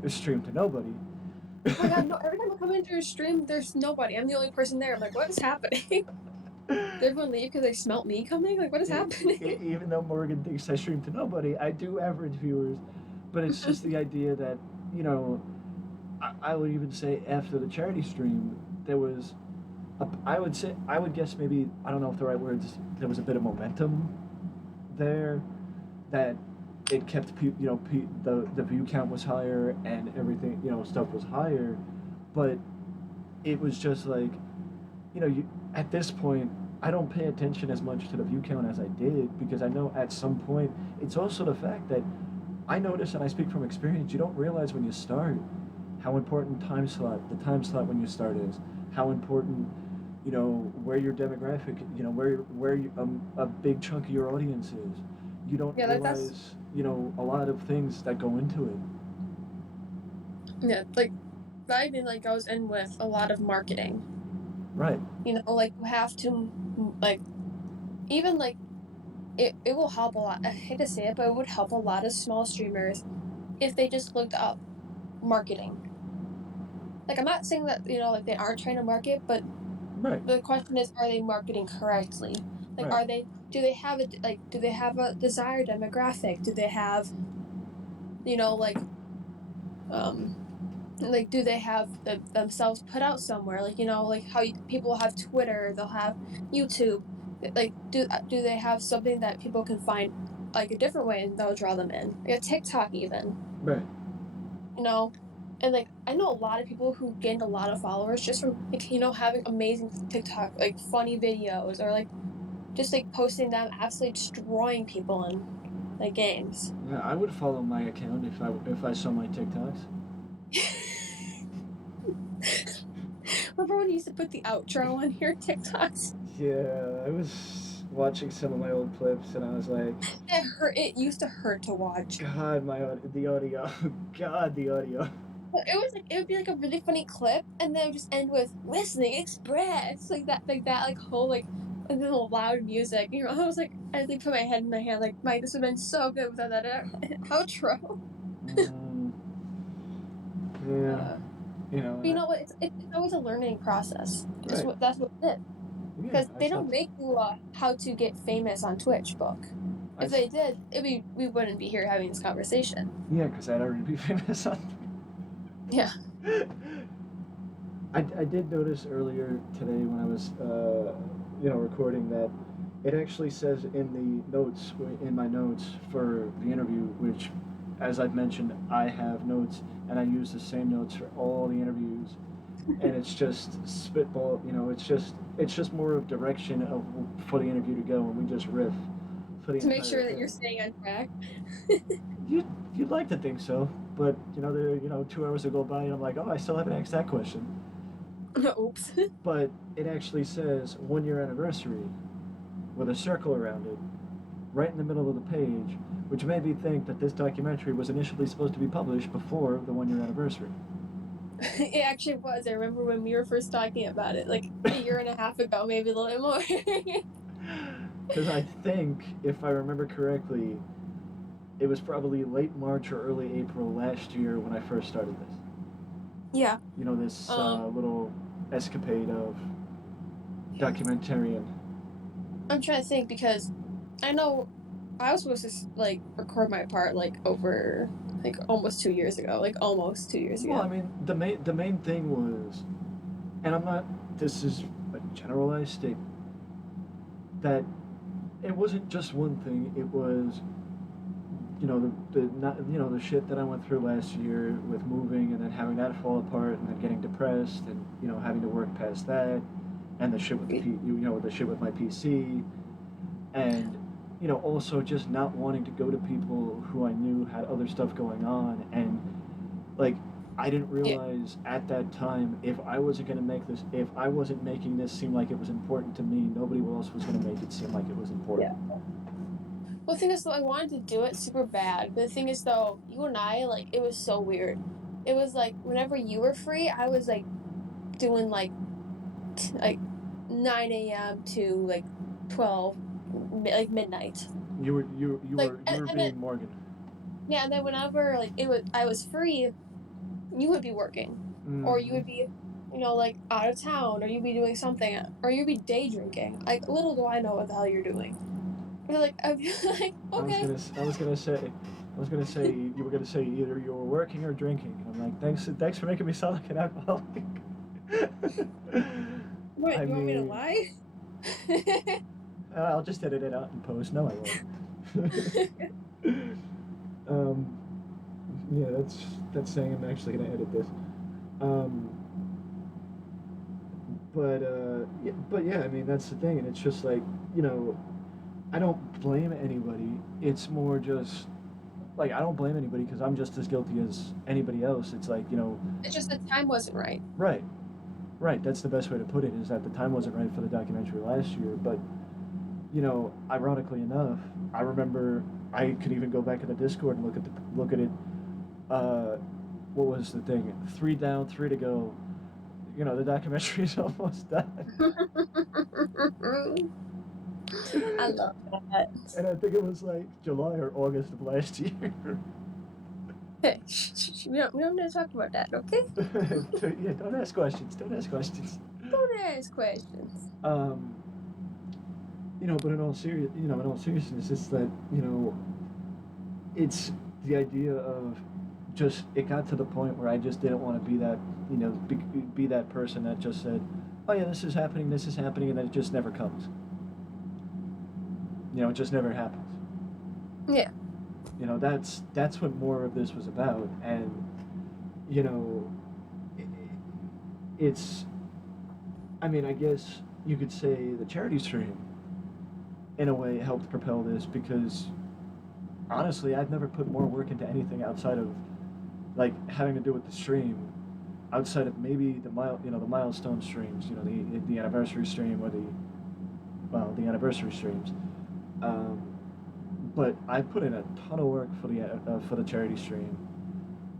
stream to nobody. Oh my god, no, every time I come into your stream, there's nobody. I'm the only person there. I'm like, what is happening? Did everyone leave because they smelt me coming? Like, what is happening? Even though Morgan thinks I stream to nobody, I do average viewers. But it's just the idea that, you know, I would even say after the charity stream, there was, I would guess maybe, I don't know if the right words, there was a bit of momentum there that it kept the view count was higher and everything, stuff was higher. But it was just like, at this point, I don't pay attention as much to the view count as I did because I know at some point it's also the fact that I notice and I speak from experience. You don't realize when you start how important the time slot when you start is, how important where your demographic, a big chunk of your audience is. You don't Yeah, that's realize a lot of things that go into it. yeah, like that even like goes in with a lot of marketing. Right. Like you have to like even like it will help a lot. I hate to say it, but it would help a lot of small streamers if they just looked up marketing. Like I'm not saying that like they aren't trying to market, but Right. the question is, are they marketing correctly? Like, Right. do they have a desired demographic? Do they have, like, um, like, do they have themselves put out somewhere? Like, like how people have Twitter, they'll have YouTube. Like, do they have something that people can find like a different way and that'll draw them in? Like a TikTok, even, Right. you know. And like I know a lot of people who gained a lot of followers just from like having amazing TikTok like funny videos or like just like posting them absolutely destroying people in like games. Yeah, I would follow my account if I saw my TikToks. Remember when you used to put the outro on your TikToks? Yeah, I was watching some of my old clips and I was like, It hurt. It used to hurt to watch. God, the audio, God, the audio. But it was like it would be like a really funny clip, and then it would just end with "Listening Express," like that, like whole like and then the loud music. I was like, I like put my head in my hand, like, Mike, this would have been so good without that outro. Mm, yeah, Uh, but and you know what? It's always a learning process. right. That's what it is. Yeah, Because I they still, don't make you how to get famous on Twitch book. I, If s- they did, we wouldn't be here having this conversation. yeah, because I'd already be famous on. Yeah. I did notice earlier today when I was, recording that it actually says in the notes, in my notes for the interview, which, as I've mentioned, I have notes and I use the same notes for all the interviews, and it's just spitball. It's just more of direction of for the interview to go, and we just riff for the To make entire sure that you're thing. staying on track. You'd like to think so, but 2 hours will go by, and I'm like, oh, I still haven't asked that question. Oops. But it actually says 1 year anniversary with a circle around it, right in the middle of the page, which made me think that this documentary was initially supposed to be published before the 1 year anniversary. It actually was. I remember when we were first talking about it, like a year and a half ago, maybe a little bit more. Because I think, if I remember correctly, it was probably late March or early April last year when I first started this. Yeah. This Um, little escapade of documentarian. I'm trying to think because I know I was supposed to like record my part like over like almost 2 years ago, like almost 2 years Well, I ago. mean, the main thing was, and I'm not. This is a generalized statement that it wasn't just one thing. It was, the not the shit that I went through last year with moving and then having that fall apart and then getting depressed and having to work past that, and the shit with the shit with my PC, and also just not wanting to go to people who I knew had other stuff going on, and like I didn't Yeah. realize at that time, if I wasn't going to make this, if I wasn't making this seem like it was important to me, nobody else was going to make it seem like it was Yeah. important. Well, the thing is, though, I wanted to do it super bad. But the thing is, though, you and I, like, it was so weird. It was like whenever you were free, I was like doing like 9 a.m. to like 12, like midnight. You were And then being Morgan. yeah, and then whenever like I was free, you would be working, or you Mm-hmm. would be, like out of town, or you'd be doing something, or you'd be day drinking. Like little do I know what the hell you're doing. But like I'd be like, I was okay. gonna I was gonna say I was gonna say you were gonna say either you were working or drinking, and I'm like, thanks for making me sound like an alcoholic. What, I you want me to mean, lie? I'll just edit it out in post. No, I won't. um, yeah, that's saying I'm actually gonna edit this. Um, but yeah, I mean that's the thing, and it's just like you know, I don't blame anybody. It's more just like I don't blame anybody because I'm just as guilty as anybody else. It's like It's just the time wasn't right. right, right. That's the best way to put it. Is that the time wasn't right for the documentary last year, but ironically enough, I remember I could even go back in the Discord and look at it. Uh, what was the thing? 3 down, 3 to go. The documentary is almost done. I love that. And I think it was like July or August of last year. Hey, we don't need to talk about that, okay? Yeah, don't ask questions. Don't ask questions. Don't ask questions. Um, but in all seriousness, it's that it's the idea of just it got to the point where I just didn't want to be that be that person that just said, oh yeah, this is happening, and then it just never comes. It just never happens. Yeah. That's what more of this was about, and you know it, it's I mean, I guess you could say the charity stream in a way helped propel this because honestly I've never put more work into anything outside of like having to do with the stream, outside of maybe the milestone streams, the anniversary stream or the anniversary streams. Um, but I put in a ton of work for the charity stream,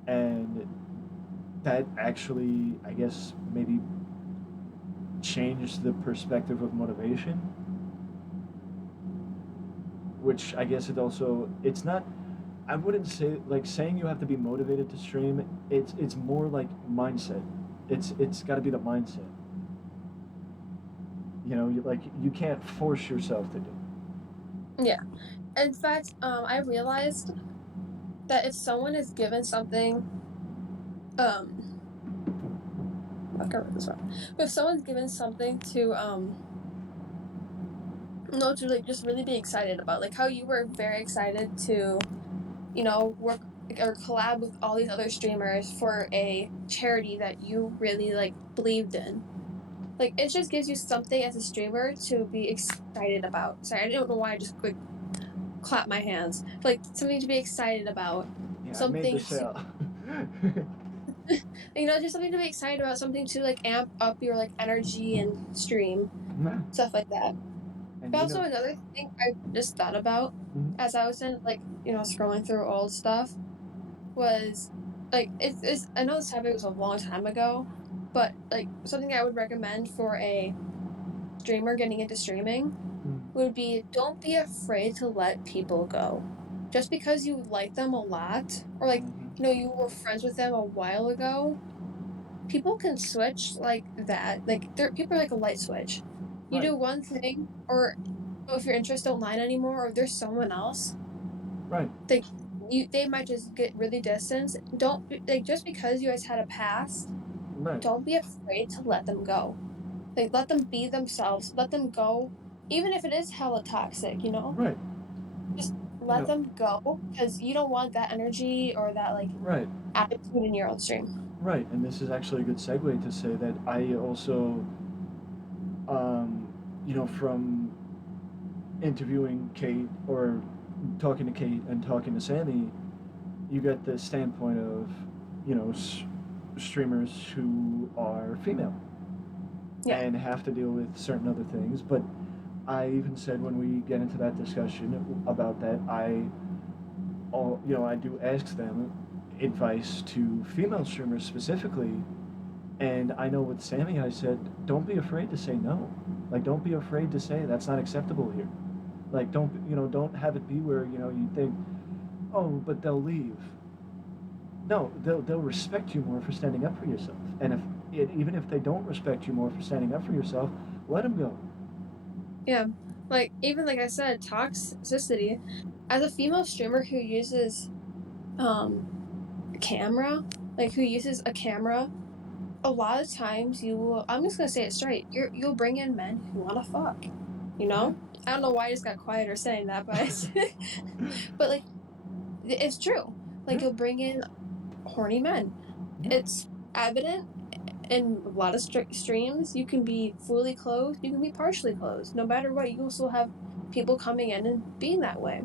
and that actually, I guess, maybe changed the perspective of motivation. which I guess it's not. I wouldn't say like saying you have to be motivated to stream. It's more like mindset. It's got to be the mindset. You can't force yourself to do Yeah. In fact, I realized that if someone is given something, um, I can't remember this one. But if someone's given something to, no, to like just really be excited about, like how you were very excited to, work or collab with all these other streamers for a charity that you really like believed in. Like it just gives you something as a streamer to be excited about. Sorry, I don't know why I just quick clap my hands. Like something to be excited about, it. Yeah, I made the something to sale. just something to be excited about, something to like amp up your like energy and stream, Nah. stuff like that. And But also another thing I just thought about mhm. as I was in like, scrolling through old stuff was like it's I know this topic was a long time ago, but like something I would recommend for a streamer getting into streaming would be don't be afraid to let people go. Just because you like them a lot or like you were friends with them a while ago, people can switch like that. Like there people are like a light switch. You Right, do one thing or if your interests don't line anymore or there's someone else, right, like they might just get really distant. Don't like just because you guys had a past, right, don't be afraid to let them go. Like let them be themselves. Let them go, even if it is hella toxic. right. Just You let know, them go because you don't want that energy or that like right, attitude in your own stream. right. And this is actually a good segue to say that I also, from interviewing Kate or talking to Kate and talking to Sammy, you get the standpoint of, you know, streamers who are female Yeah. and have to deal with certain other things. But I even said when we get into that discussion about that, I do ask them advice to female streamers specifically. And I know with Sammy, I said, don't be afraid to say no. Like, don't be afraid to say that's not acceptable here. Like, don't have it be where you think, oh, but they'll leave. No, they'll respect you more for standing up for yourself. And even if they don't respect you more for standing up for yourself, let them go. Yeah. Like even like I said, toxicity. As a female streamer who uses um camera, like who uses a camera, a lot of times I'm just gonna say it straight. You'll bring in men who wanna fuck. You Yeah. know? I don't know why I just got quieter saying that, but but like it's true. Like Yeah. you'll bring in horny men. Yeah. It's evident in a lot of streams. You can be fully clothed, you can be partially clothed. No matter what, you will still have people coming in and being that way.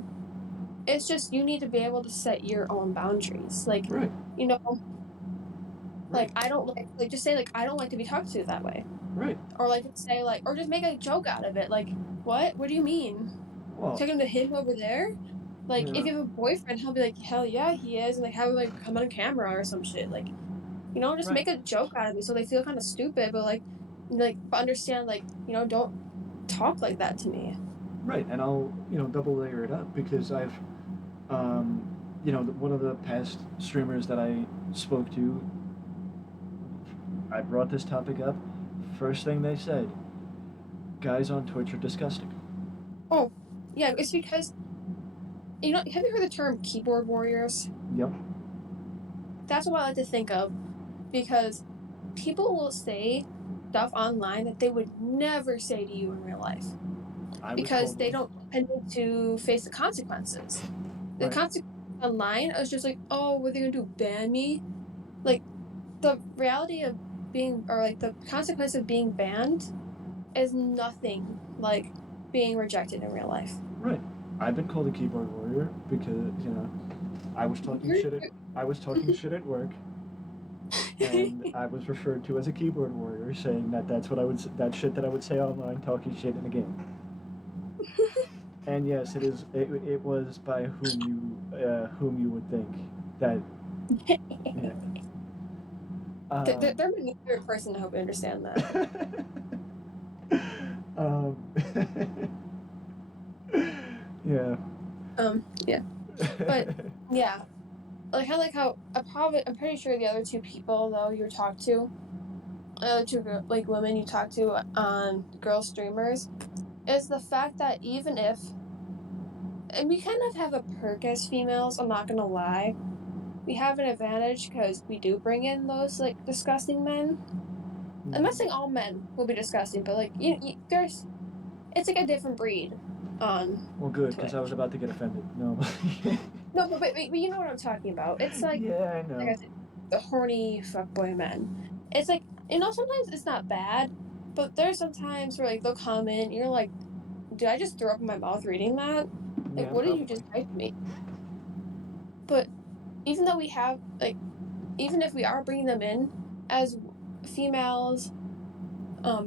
It's just you need to be able to set your own boundaries. Like, Right. you know, Right. like I don't like just say like I don't like to be talked to that way. Right. Or like say like or just make a joke out of it. Like, what? What do you mean? Well, Talking to him over there? Like if yeah. you have a boyfriend, he'll be like, hell yeah, he is, and like have him like come on camera or some shit. Like, just Right. make a joke out of it so they feel kind of stupid, but but understand like, don't talk like that to me. Right. And I'll double layer it up because one of the past streamers that I spoke to, I brought this topic up. First thing they said, guys on Twitch are disgusting. Oh, yeah, it's because have you heard the term keyboard warriors? Yep. That's what I like to think of because people will say stuff online that they would never say to you in real life I was because called they one. don't tend to face the consequences. The Right. consequence online is just like, oh, what are they gonna do? Ban me? Like the reality of being or like the consequence of being banned is nothing like being rejected in real life. Right. I've been called a keyboard warrior because I was talking You're, shit at I was talking shit at work, and I was referred to as a keyboard warrior, saying that that shit that I would say online, talking shit in a game. And yes, it was by whom you would think that. Yeah. they're my favorite person. I hope you understand that. um, Yeah. Yeah. But yeah, like I like how I'm pretty sure the other two people though you talked to, the other two like women you talked to on girl streamers, is the fact that even if, and we kind of have a perk as females, I'm not gonna lie, we have an advantage because we do bring in those like disgusting men. I'm not saying all men will be disgusting, but like there's, it's like a different breed on Well, good, because I was Twitch. about to get offended. No. No, but you know what I'm talking about. It's Yeah, I like I know. said, the horny fuckboy men. It's like, sometimes it's not bad, but there's some times where like they'll come in, and you're like, did I just throw up in my mouth reading that? Like, Yeah, what did you just probably. type to me? But even though we have like, even if we are bringing them in as females,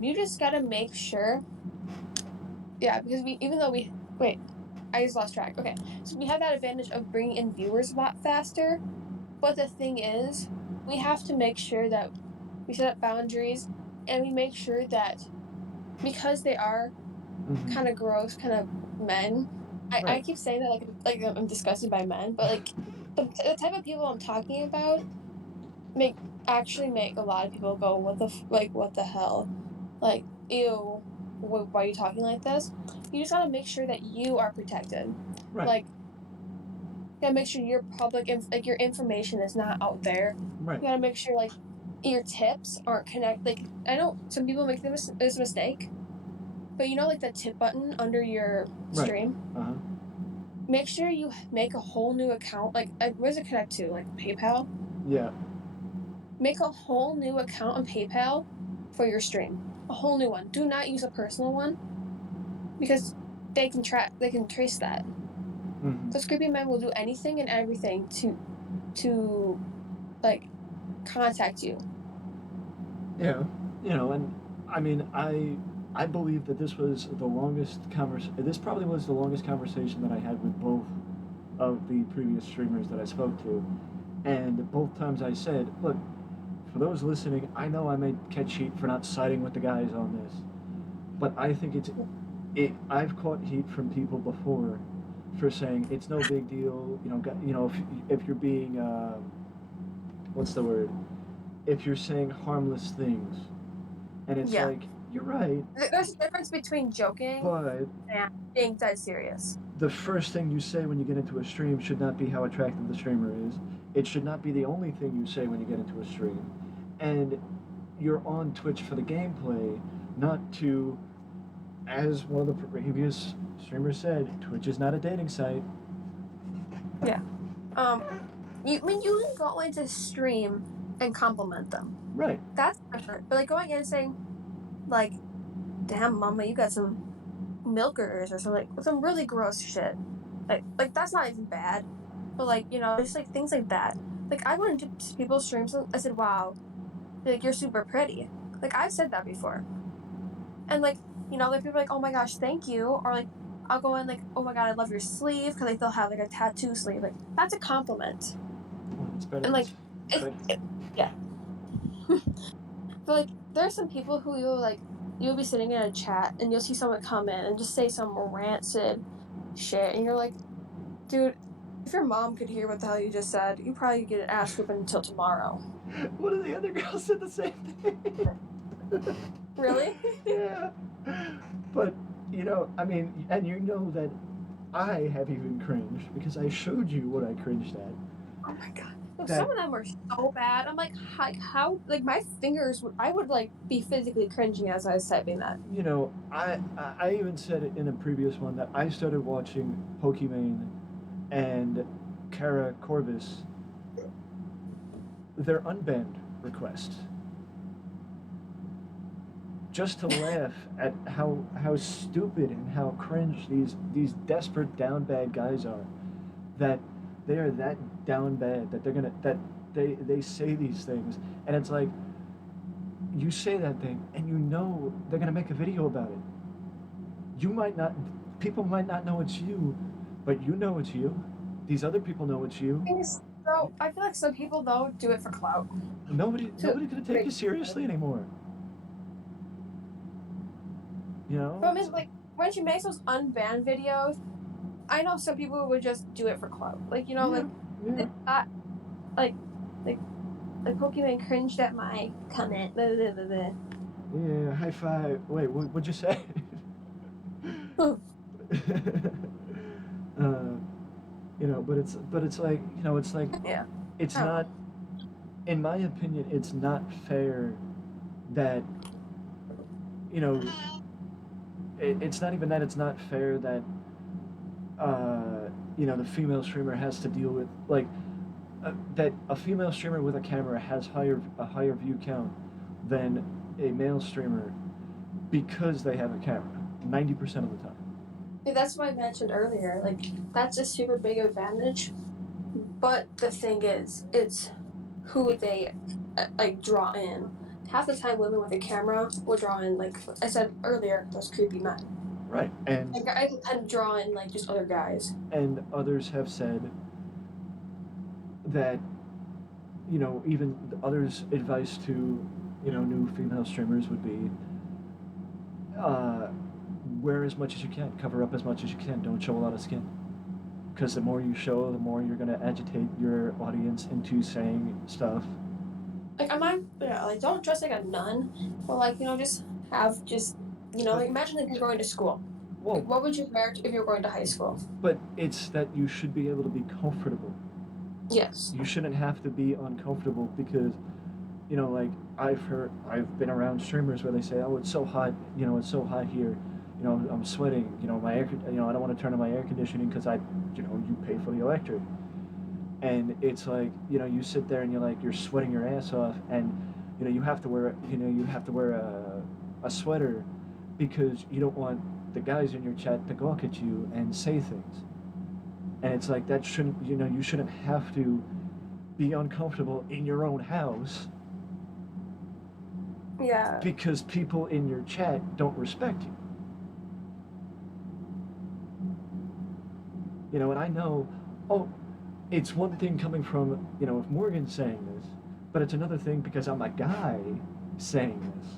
you just gotta make sure. Yeah, because we even though we wait, I just lost track. Okay, so we have that advantage of bringing in viewers a lot faster. But the thing is, we have to make sure that we set up boundaries and we make sure that because they are kind of Hmm. gross, kind of men. I Right. keep saying that like I'm disgusted by men, but like the type of people I'm talking about make actually make a lot of people go, what the like what the hell, like ew, why are you talking like this? You just gotta make sure that you are protected. Right. Like, you gotta make sure your like your information is not out there. Right. You gotta make sure like your tips aren't connect. Like, I know some people make this mistake, but like the tip button under your Right. stream. Uh-huh. Make sure you make a whole new account. Like, where does it connect to? Like PayPal. Yeah. Make a whole new account on PayPal for your stream. A whole new one. Do not use a personal one because they can track. They can trace that. Those Hmm. creepy men will do anything and everything to like contact you. Yeah. And I mean, I believe that this was the longest conversation. This probably was the longest conversation that I had with both of the previous streamers that I spoke to. And both times I said, look, for those listening, I know I may catch heat for not siding with the guys on this, but I think I've caught heat from people before for saying it's no big deal. If you're being what's the word? If you're saying harmless things, and it's Yeah. like you're right, There's a difference between joking but and being dead serious. the first thing you say when you get into a stream should not be how attractive the streamer is. It should not be the only thing you say when you get into a stream. And you're on Twitch for the gameplay, not to, as one of the previous streamers said, Twitch is not a dating site. Yeah. Um, when you can go into stream and compliment them, Right. that's different. But like going in and saying like, "Damn, mama, you got some milkers" or something, like some really gross shit. Like that's not even bad. But like just like things like that. Like I went into people's streams and I said, "Wow, like you're super pretty." Like I've said that before, and like like people are like, "Oh my gosh, thank you," or like I'll go in like, "Oh my god, I love your sleeve," because like they'll have like a tattoo sleeve. Like that's a compliment, Well, it's better. and like It's it, better. yeah. But like there's some people who you'll be sitting in a chat and you'll see someone come in and just say some rancid shit, and you're like, dude, if your mom could hear what the hell you just said, you probably get an ass whipping until tomorrow. One of the other girls said the same thing. Really? Yeah. But, I mean, and you know that I have even cringed because I showed you what I cringed at. Oh my god. No, some That, of them were so bad. I'm like, how like my fingers would I would like be physically cringing as I was typing that. I even said it in a previous one that I started watching Pokimane and Kara Corvus, their unbanned request, just to laugh at how stupid and how cringe these desperate down bad guys are. That they are that down bad that they say these things, and it's like you say that thing and they're gonna make a video about it. You might not, people might not know it's you, but you know it's you. These other people know it's you. So I feel like some people though do it for clout. To Nobody's gonna take make you seriously anymore. But I It's mean like when she makes those unbanned videos, I know some people would just do it for clout. Like, you know, Yeah, yeah, I like like like Pokemon cringed at my comment. Blah, blah, blah, blah. yeah. High five. Wait, what'd you say? uh, but it's like, Yeah. it's I don't not, know. in my opinion, it's not fair that, you know, it's not even that it's not fair that, the female streamer has to deal with, like, that a female streamer with a camera has a higher view count than a male streamer because they have a camera 90% of the time. Yeah, that's what I mentioned earlier. Like, that's a super big advantage. But the thing is, it's who they like draw in. Half the time, women with a camera will draw in, like I said earlier, those creepy men. Right. Like, I can kind of draw in like just other guys. And others have said that, even others' advice to, new female streamers would be, uh, wear as much as you can, cover up as much as you can, don't show a lot of skin. Because the more you show, the more you're going to agitate your audience into saying stuff. Like, I'm not, yeah, like don't dress like a nun, but like just have just But, like imagine like you're going to school. well, Like, what would you wear if you're going to high school? but it's that you should be able to be comfortable. Yes. You shouldn't have to be uncomfortable because, like, I've been around streamers where they say, "Oh, it's so hot, it's so hot here, I'm sweating, my air, I don't want to turn on my air conditioning because you pay for the electric." And it's like, you sit there and you're sweating your ass off, and you have to wear a sweater because you don't want the guys in your chat to gawk at you and say things. And it's like, that shouldn't, you shouldn't have to be uncomfortable in your own house Yeah. because people in your chat don't respect you. And I know, oh, it's one thing coming from, if Morgan's saying this, but it's another thing because I'm a guy saying this.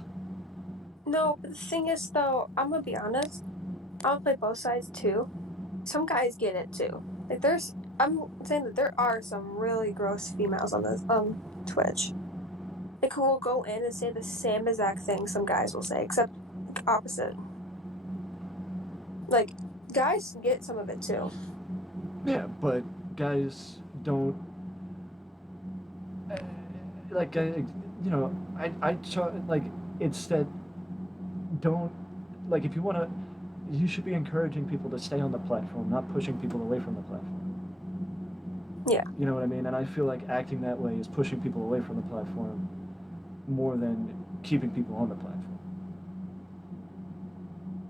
No, but the thing is though, I'm gonna be honest. I'll play both sides too. Some guys get it too. Like, I'm saying that there are some really gross females on this Twitch. Like, who will go in and say the same exact thing some guys will say, except like, opposite. Like, guys get some of it too. Yeah, but guys don't, uh, like, I try, like, it's that, don't, like, if you want to, you should be encouraging people to stay on the platform, not pushing people away from the platform. Yeah. You know what I mean? And I feel like acting that way is pushing people away from the platform more than keeping people on the platform.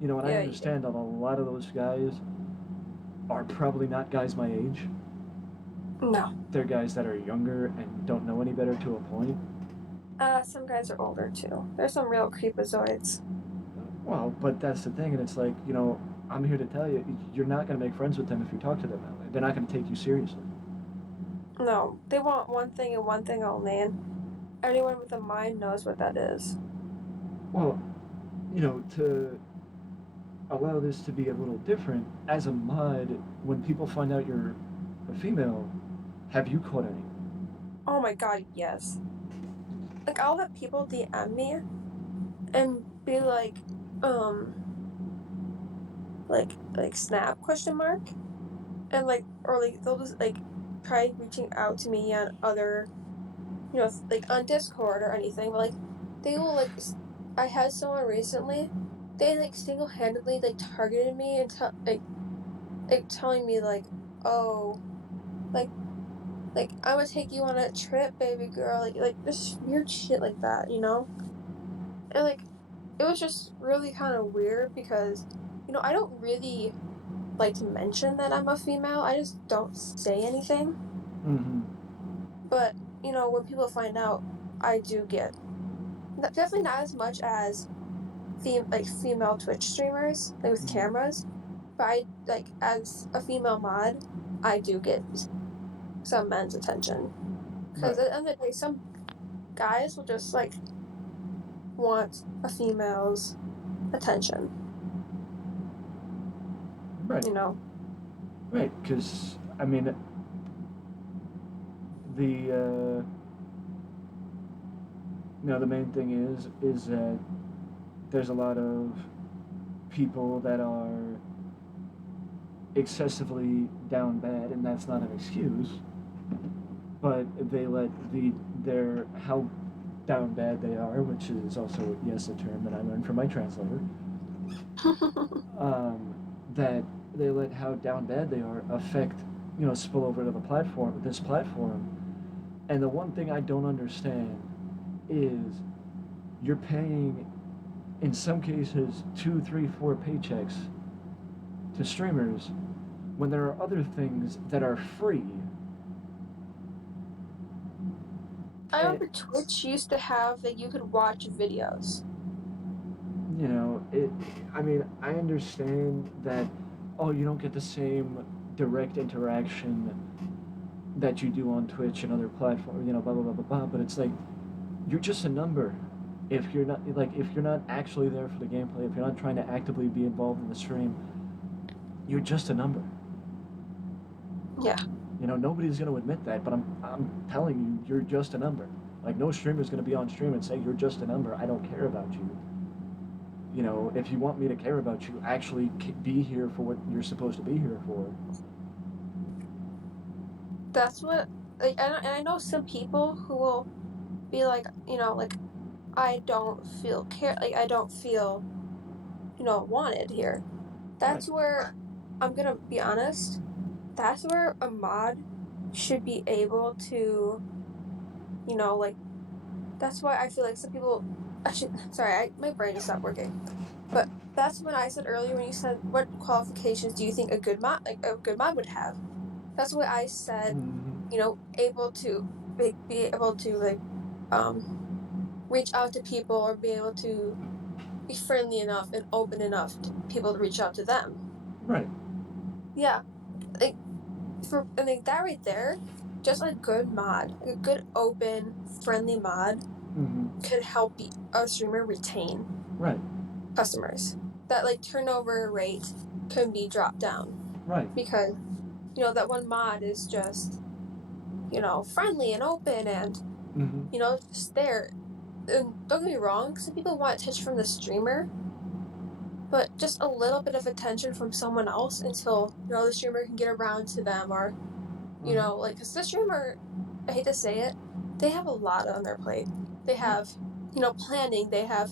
And I Yeah. understand that a lot of those guys are probably not guys my age. No. They're guys that are younger and don't know any better to a point. Some guys are older too. There's some real creepazoids. Well, but that's the thing, and it's like, I'm here to tell you, you're not going to make friends with them if you talk to them that way. They're not going to take you seriously. No, they want one thing and one thing only, and anyone with a mind knows what that is. Well, to allow this to be a little different, as a mod, when people find out you're a female, have you caught any? Oh my god, yes. Like, I'll have people DM me and be um, like snap question mark, and like, or like they'll just like try reaching out to me on other, like on Discord or anything. But like, they will like, I had someone recently. They like single handedly like targeted me and like telling me like, oh, like I'm gonna take you on a trip, baby girl. Like this weird shit like that, and like it was just really kind of weird because I don't really like to mention that I'm a female. I just don't say anything. Mm-hmm. But when people find out, I do get definitely not as much as like female Twitch streamers like with Mm-hmm. cameras, but I like as a female mod, I do get some men's attention because Right. at the end of the day, some guys will just like want a female's attention. Right. You know. Right, because I mean, the the main thing is that there's a lot of people that are excessively down bad, and that's not an excuse. But they let their how down bad they are, which is also yes a term that I learned from my translator. Um, that they let how down bad they are affect spill over to the platform, this platform. And the one thing I don't understand is you're paying, in some cases, two, three, four paychecks to streamers when there are other things that are free. I And, remember Twitch used to have that you could watch videos. it. I mean, I understand that. Oh, you don't get the same direct interaction that you do on Twitch and other platforms. Blah blah blah blah blah. But it's like you're just a number. If you're not actually there for the gameplay, if you're not trying to actively be involved in the stream, you're just a number. Yeah. Nobody's going to admit that, but I'm telling you, you're just a number. Like no streamer's going to be on stream and say you're just a number. I don't care about you. If you want me to care about you, actually be here for what you're supposed to be here for. That's what and I know some people who will be like, like I don't feel I don't feel, wanted here. Right. That's where I'm gonna be honest, that's where a mod should be able to, like that's why I feel like some people actually sorry, my brain just stopped working. But that's when I said earlier when you said what qualifications do you think a good mod would have? That's what I said, Mm-hmm. able to be able to um reach out to people or be able to be friendly enough and open enough to people to reach out to them. Right. Yeah, like that right there, just a good mod, like a good open friendly mod Mm-hmm. could help a streamer retain Right. customers. That turnover rate can be dropped down Right. because that one mod is just friendly and open and Mm-hmm. just there. And don't get me wrong, some people want attention from the streamer, but just a little bit of attention from someone else until the streamer can get around to them, or Mm-hmm. because the streamer, I hate to say it, they have a lot on their plate. They Right. have planning, they have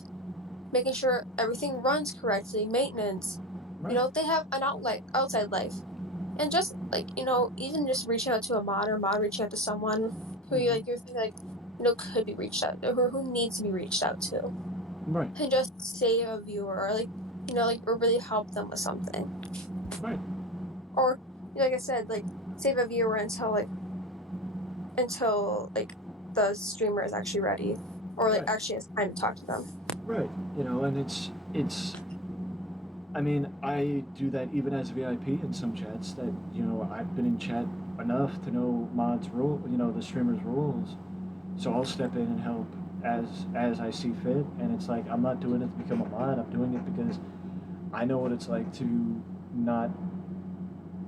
making sure everything runs correctly, maintenance. Right. They have an outside life, and just even just reaching out to a mod or mod reaching out to someone who you're Mm-hmm. thinking could be reached out or who needs to be reached out to, Right. and just save a viewer or or really help them with something, Right. or like I said, save a viewer until the streamer is actually ready or Right. actually has time to talk to them. Right. And it's. I mean, I do that even as VIP in some chats. That I've been in chat enough to know mods rule. The streamers rules. So I'll step in and help as I see fit. And it's like I'm not doing it to become a mod. I'm doing it because I know what it's like to not.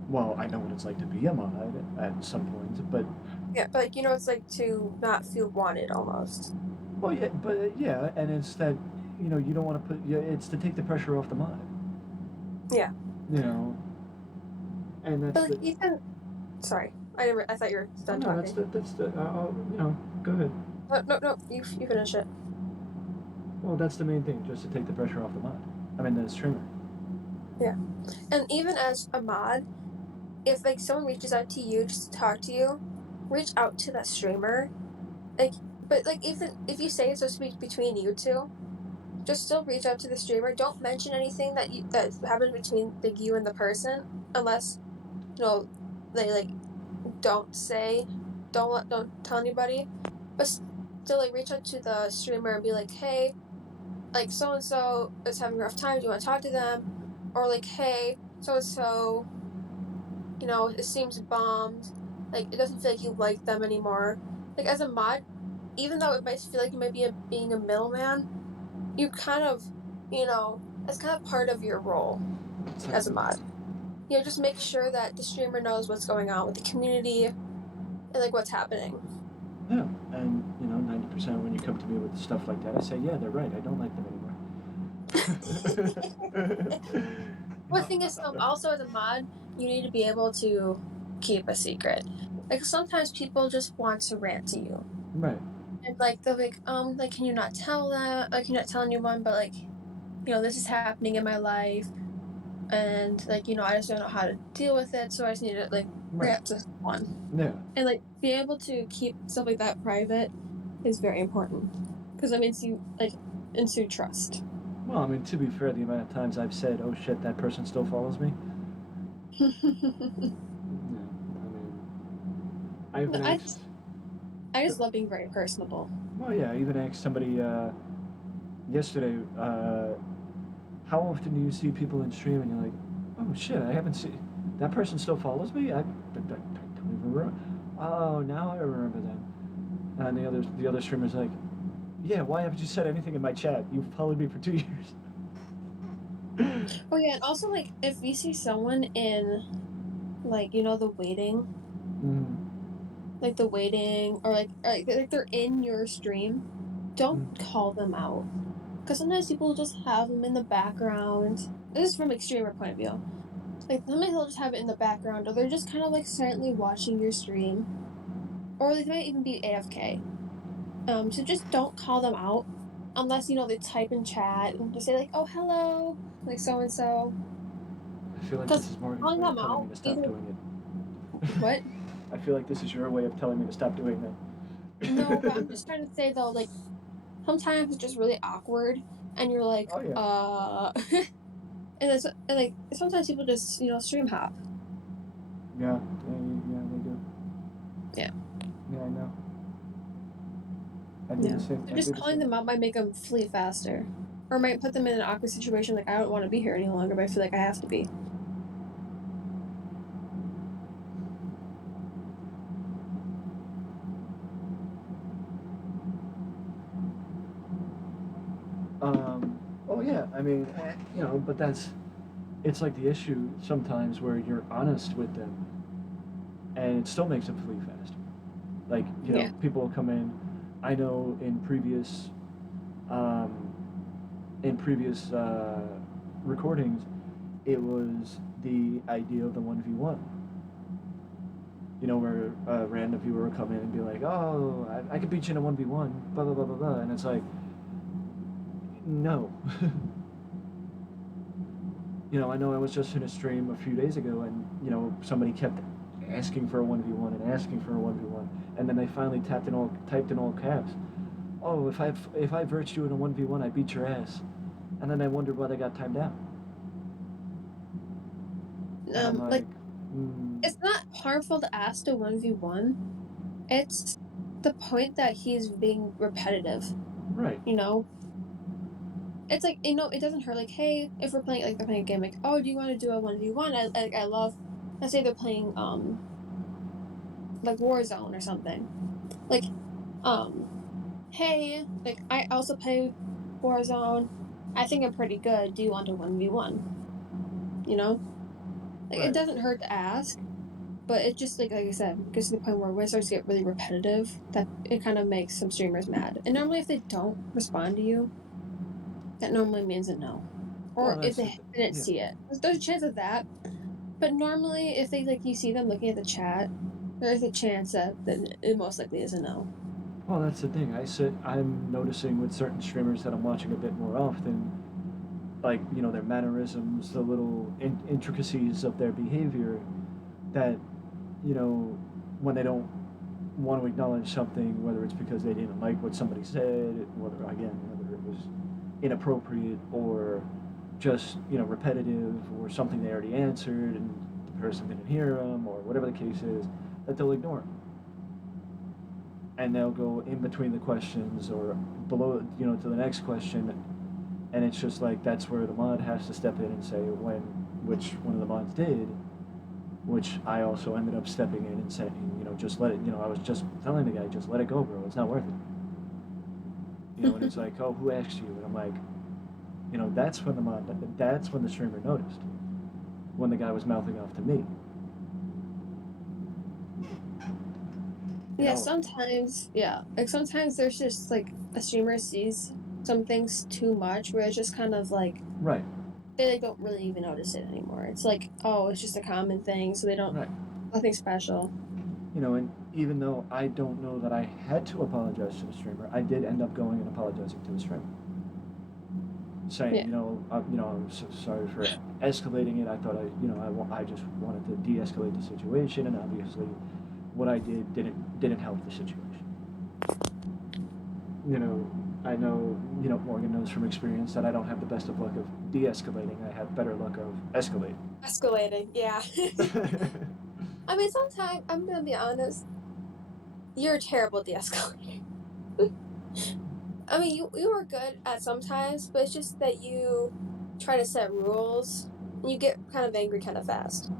Well, I know what it's like to be a mod at some points, but Yeah, but it's like to not feel wanted almost. well, yeah, but yeah, and it's that you don't want to put. Yeah, it's to take the pressure off the mod. Yeah, You know, and but that's the. even sorry, I thought you were Oh done no, talking. that's the. Go ahead. No, no, no. You finish it. Well, that's the main thing, just to take the pressure off the mod. I mean, the streamer. Yeah, and even as a mod, if someone reaches out to you just to talk to you, reach out to that streamer. Like, but even if you say it's supposed to be between you two, just still reach out to the streamer. Don't mention anything that happened between you and the person, unless you know they don't say, don't tell anybody. But still, reach out to the streamer and be like, hey, so and so is having a rough time. Do you want to talk to them? Or hey, so and so, it seems bombed. It doesn't feel like you like them anymore. As a mod, even though it might feel like you might be being a middleman, you kind of, it's kind of part of your role as a mod. just make sure that the streamer knows what's going on with the community and like what's happening. Yeah, and 90% when you come to me with stuff like that, I say, yeah, they're right. I don't like them anymore. Well, the thing is, also as a mod, you need to be able to keep a secret. Like sometimes people just want to rant to you, Right. and like they're like, can you not tell that? Like, you're not telling anyone, but like, this is happening in my life, and like, I just don't know how to deal with it, so I just need to like Right. rant to someone, Yeah. and like being able to keep stuff like that private is very important because it means you like ensue trust. Well, I mean, to be fair, the amount of times I've said, "Oh shit, that person still follows me." Yeah. I mean, I No, even I asked. just I just love being very personable. Well, yeah, I even asked somebody yesterday, "How often do you see people in stream?" And you're like, "Oh shit, I haven't seen that person still follows me. I don't even remember." Oh, now I remember them. And the other streamer's like, "Yeah, why haven't you said anything in my chat? You've followed me for 2 years." Oh yeah, and also like if you see someone in like the waiting, Mm, like the waiting, or like they're in your stream, don't mm, call them out because sometimes people just have them in the background. This is from a streamer point of view. Like sometimes they'll just have it in the background, or they're just kind of like silently watching your stream, or they might even be AFK. So just don't call them out unless they type in chat and just say like, "Oh, hello," like so and so. I feel like this Because is Morgan's calling way of them telling out me to stop either doing what? it. I feel like this is your way of telling me to stop doing No, but I'm that. just trying to say though, like sometimes it's just really awkward, and you're like, Oh yeah. and like sometimes people just stream hop. Yeah, yeah, they do. Yeah, Yeah, I know. I do the yeah. same. So I just do the calling same. them out might make them flee faster, or might put them in an awkward situation. Like I don't want to be here any longer, but I feel like I have to be. Oh yeah. I mean, but it's like the issue sometimes where you're honest with them, and it still makes them flee faster. Like Yeah. people will come in. I know um, in previous recordings, it was the idea of the 1v1. Where a random viewer would come in and be like, "Oh, I could beat you in a 1v1, blah blah blah blah blah," and it's like, no. I know I was just in a stream a few days ago, and somebody kept asking for a 1v1 and asking for a 1v1, and then they finally typed in all caps. Oh, if I versed you in a 1v1, I beat your ass, and then I wondered why they got timed out, and I'm Like like, mm, it's not harmful to ask to 1v1. It's the point that he's being repetitive. right, You know, it's like it doesn't hurt. Like, hey, if we're playing like they're playing a game, like, oh, do you want to do a 1v1? I love. Let's say they're playing like Warzone or something. Like, um, hey, like I also play Warzone. I think I'm pretty good. Do you want a 1v1? You know, like it right. doesn't hurt to ask, but it just like I said, gets to the point where when it starts to get really repetitive, that it kind of makes some streamers mad. And normally, if they don't respond to you, that normally means a no. Well, Or if that's they didn't yeah. see it. There's a chance of that. But normally if they like you see them looking at the chat, there's a chance that then it most likely is a no. Well, that's the thing. I'm noticing with certain streamers that I'm watching a bit more often, like their mannerisms, the little intricacies of their behavior, that you know when they don't want to acknowledge something, whether it's because they didn't like what somebody said, whether it was inappropriate or just repetitive or something they already answered and the person didn't hear them or whatever the case is, that they'll ignore them and they'll go in between the questions or below to the next question, and it's just like that's where the mod has to step in and say when, which one of the mods did, which I also ended up stepping in and saying, just let it, I was just telling the guy, just let it go, bro, it's not worth it. And it's like, oh, who asked you? And I'm like, that's when the streamer noticed. when the guy was mouthing off to me. You Yeah, know, sometimes, yeah. Like sometimes there's just like a streamer sees some things too much where it's just kind of like right, they like, don't really even notice it anymore. It's like, oh, it's just a common thing, so they don't right. nothing special. You know, and even though I don't know that I had to apologize to the streamer, I did end up going and apologizing to the streamer, saying, Yeah. I'm so sorry for escalating it. I thought I just wanted to de-escalate the situation, and obviously, what I did didn't help the situation. You know, I know, Morgan knows from experience that I don't have the best of luck of de-escalating. I have better luck of escalating. Escalating, yeah. I mean, sometimes I'm gonna be honest. You're terrible at de-escalating. I mean, you are good at sometimes, but it's just that you try to set rules and you get kind of angry kind of fast,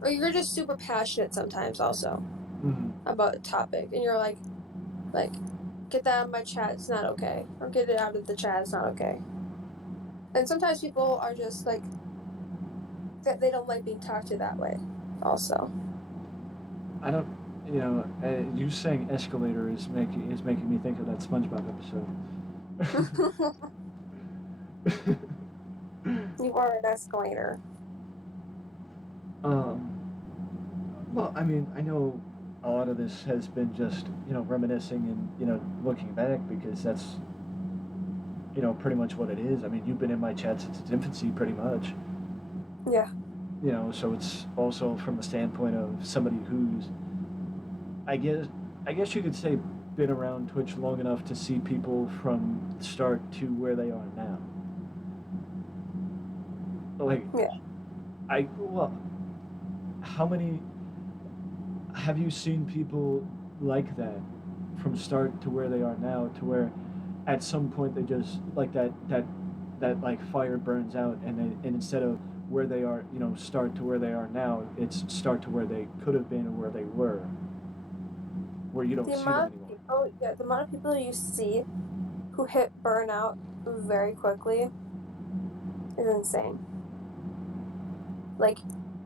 or you're just super passionate sometimes also Mhm. about a topic, and you're like get that out of my chat. It's not okay, or get it out of the chat. It's not okay. And sometimes people are just like that. They don't like being talked to that way. Also, I don't, you saying escalator is making me think of that SpongeBob episode. you are an escalator. um, well, I mean, I know a lot of this has been just reminiscing and looking back, because that's pretty much what it is. I mean, you've been in my chat since its infancy, pretty much. Yeah. So it's also from the standpoint of somebody who's, I guess, you could say, been around Twitch long enough to see people from start to where they are now. Like, Yeah. well, how many have you seen people like that from start to where they are now, to where at some point they just like that like fire burns out, and instead of where they are, start to where they are now, it's start to where they could have been or where they were, where you don't The see them amount of anymore. people, yeah, the amount of people you see who hit burnout very quickly is insane. Like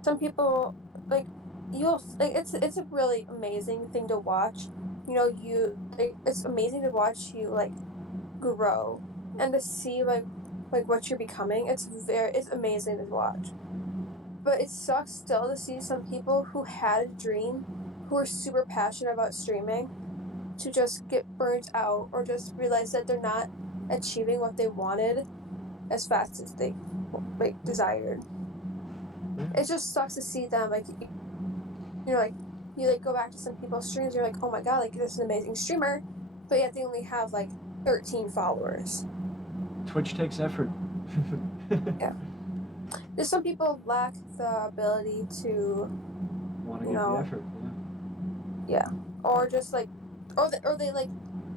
some people, like you'll like it's a really amazing thing to watch. You like it's amazing to watch you like grow and to see like what you're becoming. It's amazing to watch. But it sucks still to see some people who had a dream, who are super passionate about streaming, to just get burnt out or just realize that they're not achieving what they wanted as fast as they like desired. Yeah. It just sucks to see them like like you like go back to some people's streams, you're like, oh my god, like this is an amazing streamer, but yet they only have like 13 followers. Twitch takes effort. Yeah. There's some people lack the ability to, Want to you give the know, effort. yeah. Or just like or they like,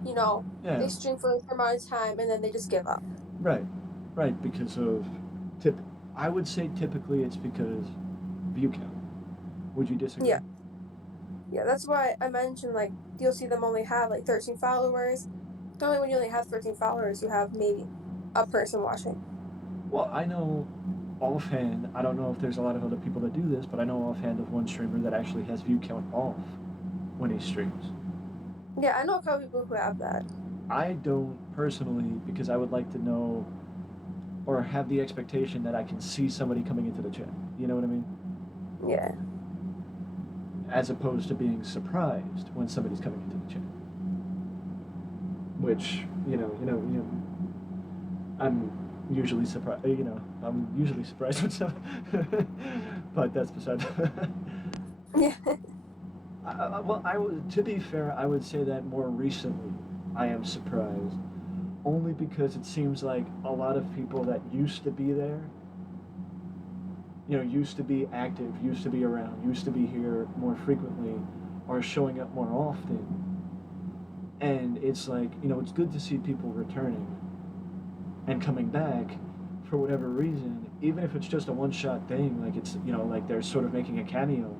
you know, Yeah. they Yeah. stream for a certain amount of time and then they just give up. Right. Right. Because of tip. I would say typically it's because view count. Would you disagree? Yeah. Yeah, that's why I mentioned like you'll see them only have like 13 followers. Normally when you only have 13 followers, you have maybe a person watching. Well, I know offhand, I don't know if there's a lot of other people that do this, but I know offhand of one streamer that actually has view count off when he streams. Yeah, I know a couple people who have that. I don't personally, because I would like to know or have the expectation that I can see somebody coming into the chat. You know what I mean? Yeah. As opposed to being surprised when somebody's coming into the chat. Which, I'm usually surprised. I'm usually surprised when but that's beside. Yeah. Well, to be fair, I would say that more recently, I am surprised, only because it seems like a lot of people that used to be there, used to be active, used to be around, used to be here more frequently, are showing up more often, and it's like it's good to see people returning and coming back for whatever reason, even if it's just a one-shot thing, like it's like they're sort of making a cameo,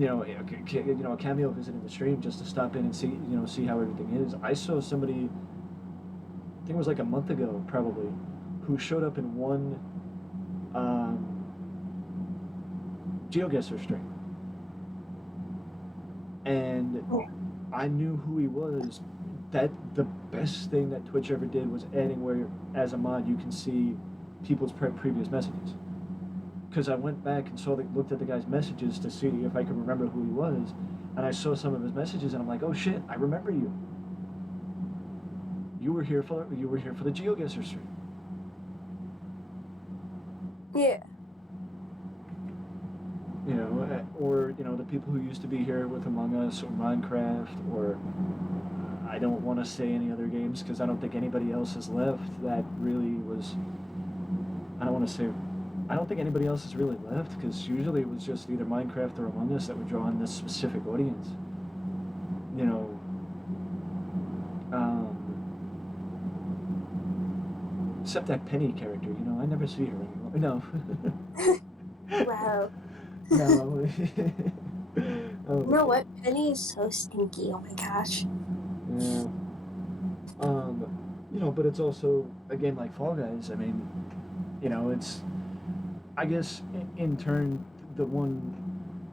a cameo visiting the stream just to stop in and see how everything is. I saw somebody, I think it was like a month ago probably, who showed up in one um, GeoGuessr stream, and Oh. I knew who he was. That the best thing that Twitch ever did was adding where, as a mod, you can see people's previous messages. Because I went back and looked at the guy's messages to see if I could remember who he was, and I saw some of his messages, and I'm like, oh shit, I remember you. You were here for the GeoGuessr stream. Yeah. You know, or you know, the people who used to be here with Among Us or Minecraft, or I don't want to say any other games because I don't think anybody else has left that really was. I don't want to say. I don't think anybody else has really left because usually it was just either Minecraft or Among Us that would draw in this specific audience. You know, except that Penny character. You know, I never see her anymore. No. Wow. No. Oh, You know what? Penny is so stinky. Oh my gosh. yeah. You know, but it's also a game like Fall Guys. I mean, you know, it's. I guess in turn, the one,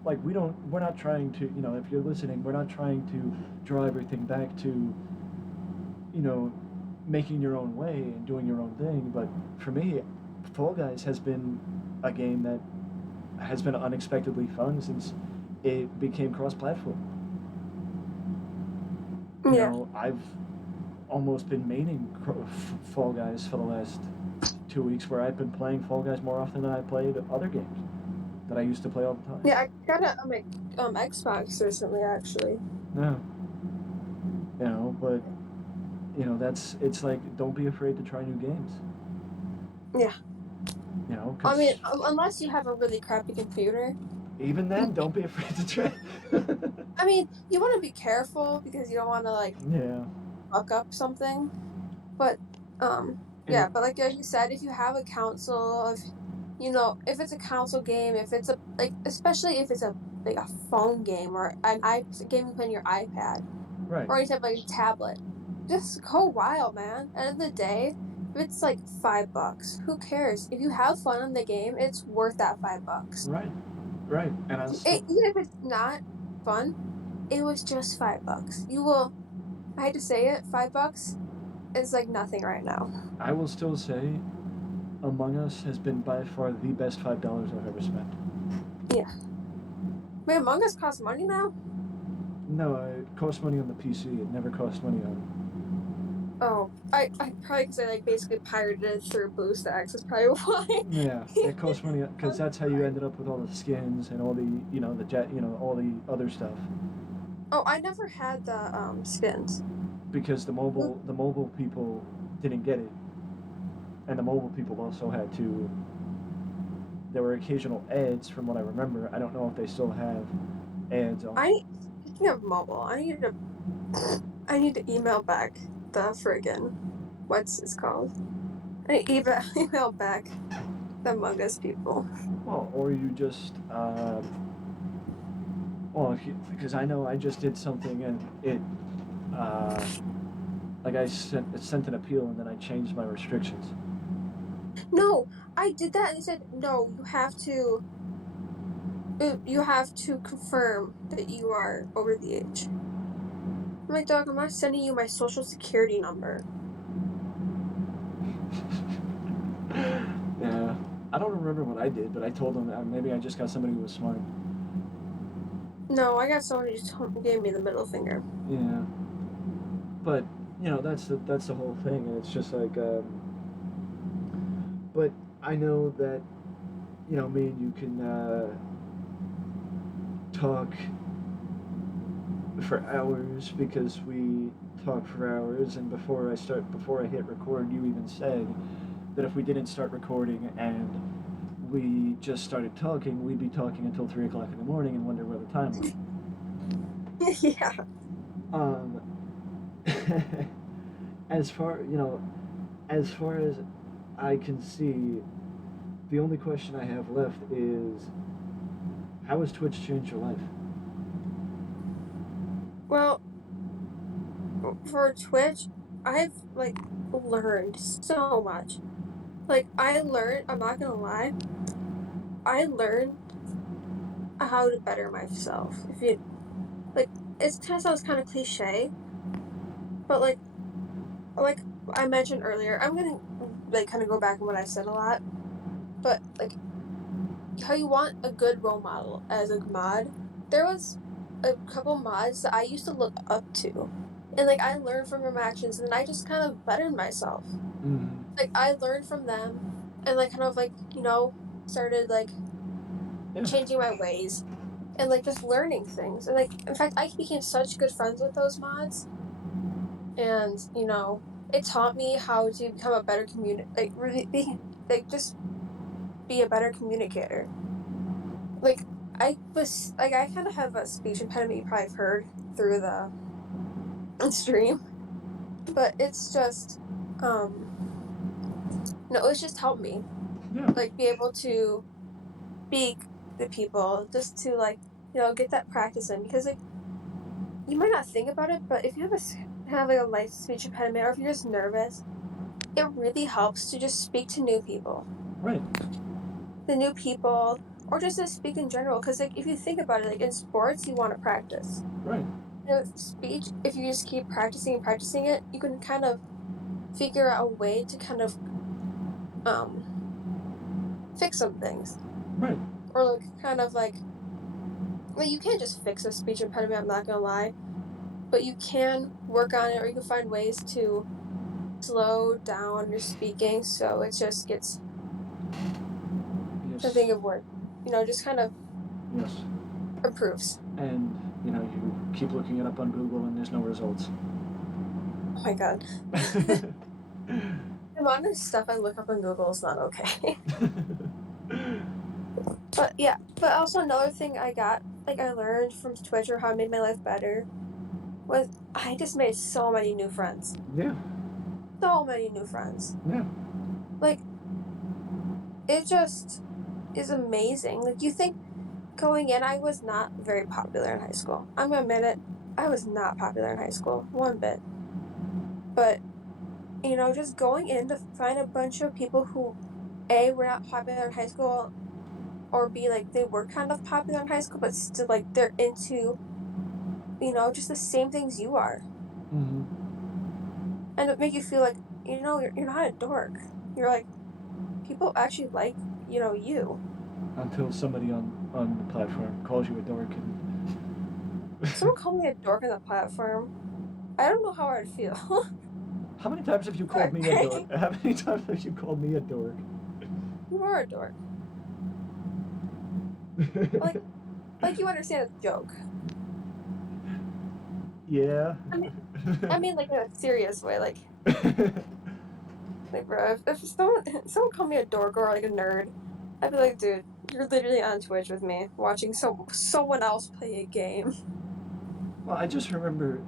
like we're not trying to, you know, if you're listening, we're not trying to draw everything back to, you know, making your own way and doing your own thing. But for me, Fall Guys has been a game that has been unexpectedly fun since it became cross-platform. You Yeah. know, I've almost been maining Fall Guys for the last 2 weeks, where I've been playing Fall Guys more often than I played other games that I used to play all the time. Yeah, I got a Xbox recently, actually. Yeah. You know, but you know, it's like don't be afraid to try new games. Yeah. You know, I mean, because unless you have a really crappy computer. even then, don't be afraid to try. I mean, you want to be careful because you don't want to like Yeah. fuck up something. But yeah, And but like you said, if you have a console, if it's a console game, if it's a like, especially if it's a like a phone game or game you play on your iPad right. or any type of like tablet, just go wild, man. End of the day, if it's like $5, who cares? If you have fun in the game, it's worth that $5. Right. Right. And I still. Even if it's not fun, it was just $5. You will. I hate to say it, $5 is like nothing right now. I will still say, Among Us has been by far the best $5 I've ever spent. Yeah. Wait, Among Us costs money now? No, it cost money on the PC. It never cost money on. Oh, I probably because I like basically pirated it through BlueStacks. That's probably why. Yeah, it costs money because that's how you ended up with all the skins and all the, you know, all the other stuff. Oh, I never had the skins. Because the mobile people didn't get it, and the mobile people also had to. There were occasional ads, from what I remember. I don't know if they still have ads on. Speaking of mobile, I need to email back the friggin' what's this called? I need to email back the Among Us people. Well, or you just, well, because I know I just did something and it, like I sent an appeal and then I changed my restrictions. No, I did that and they said no. You have to confirm that you are over the age. I'm like, dog, I'm not sending you my social security number. Yeah, I don't remember what I did, but I told them that maybe I just got somebody who was smart. No, I got someone who just gave me the middle finger. Yeah, but you know that's the whole thing, and it's just like, but I know that, you know, me and you can talk for hours because we talk for hours, and before I hit record, you even said that if we didn't start recording and we just started talking, we'd be talking until 3 o'clock in the morning and wonder where the time went. Yeah. Um, as far you know, as far as I can see, the only question I have left is, how has Twitch changed your life? Well, for Twitch, I've like learned so much. Like I learned, I'm not gonna lie, I learned how to better myself. If you like, it kind of sounds kind of cliche, but like I mentioned earlier, I'm gonna like kind of go back on what I said a lot. But like how you want a good role model as a mod, there was a couple mods that I used to look up to, and like I learned from their actions, and I just kind of bettered myself. Mm-hmm. Like I learned from them, and like kind of like started like Yeah. changing my ways and like just learning things. And like in fact I became such good friends with those mods, and it taught me how to become a better like really like just be a better communicator. Like I kind of have a speech impediment, you probably have heard through the stream, but it's just no, it's just helped me Yeah. like be able to speak to people, just to like get that practice in, because like you might not think about it, but if you have like a light speech impediment, or if you're just nervous, it really helps to just speak to new people, Right. or just to speak in general. Because like if you think about it, like in sports, you want to practice. Right. Speech, if you just keep practicing and practicing it, you can kind of figure out a way to kind of um fix some things, Right. or like kind of like you can't just fix a speech impediment. I'm not gonna lie, but you can work on it, or you can find ways to slow down your speaking so it just gets to Yes. think of word, just kind of Yes. improves. And you keep looking it up on Google, and there's no results. Oh my god, the amount of stuff I look up on Google is not okay. But yeah, but also another thing I learned from Twitch, or how it made my life better, was I just made so many new friends. Yeah. So many new friends. Yeah. Like, it just is amazing. Like, you think going in, I was not very popular in high school. I'm gonna admit it. I was not popular in high school, one bit. But, just going in to find a bunch of people who, A, were not popular in high school, or B, like, they were kind of popular in high school, but still, like, they're into, just the same things you are. Mm-hmm. And it make you feel like, you're not a dork. You're like, people actually like, you. Until somebody on the platform calls you a dork, and Someone called me a dork on the platform. I don't know how I'd feel. how many times have you called But me a dork? How many times have you called me a dork? you are a dork. Like, you understand a joke. Yeah. I mean, like in a serious way. Like, bro, if someone called me a dork or like a nerd, I'd be like, dude, you're literally on Twitch with me, watching someone else play a game. Well, I just remember,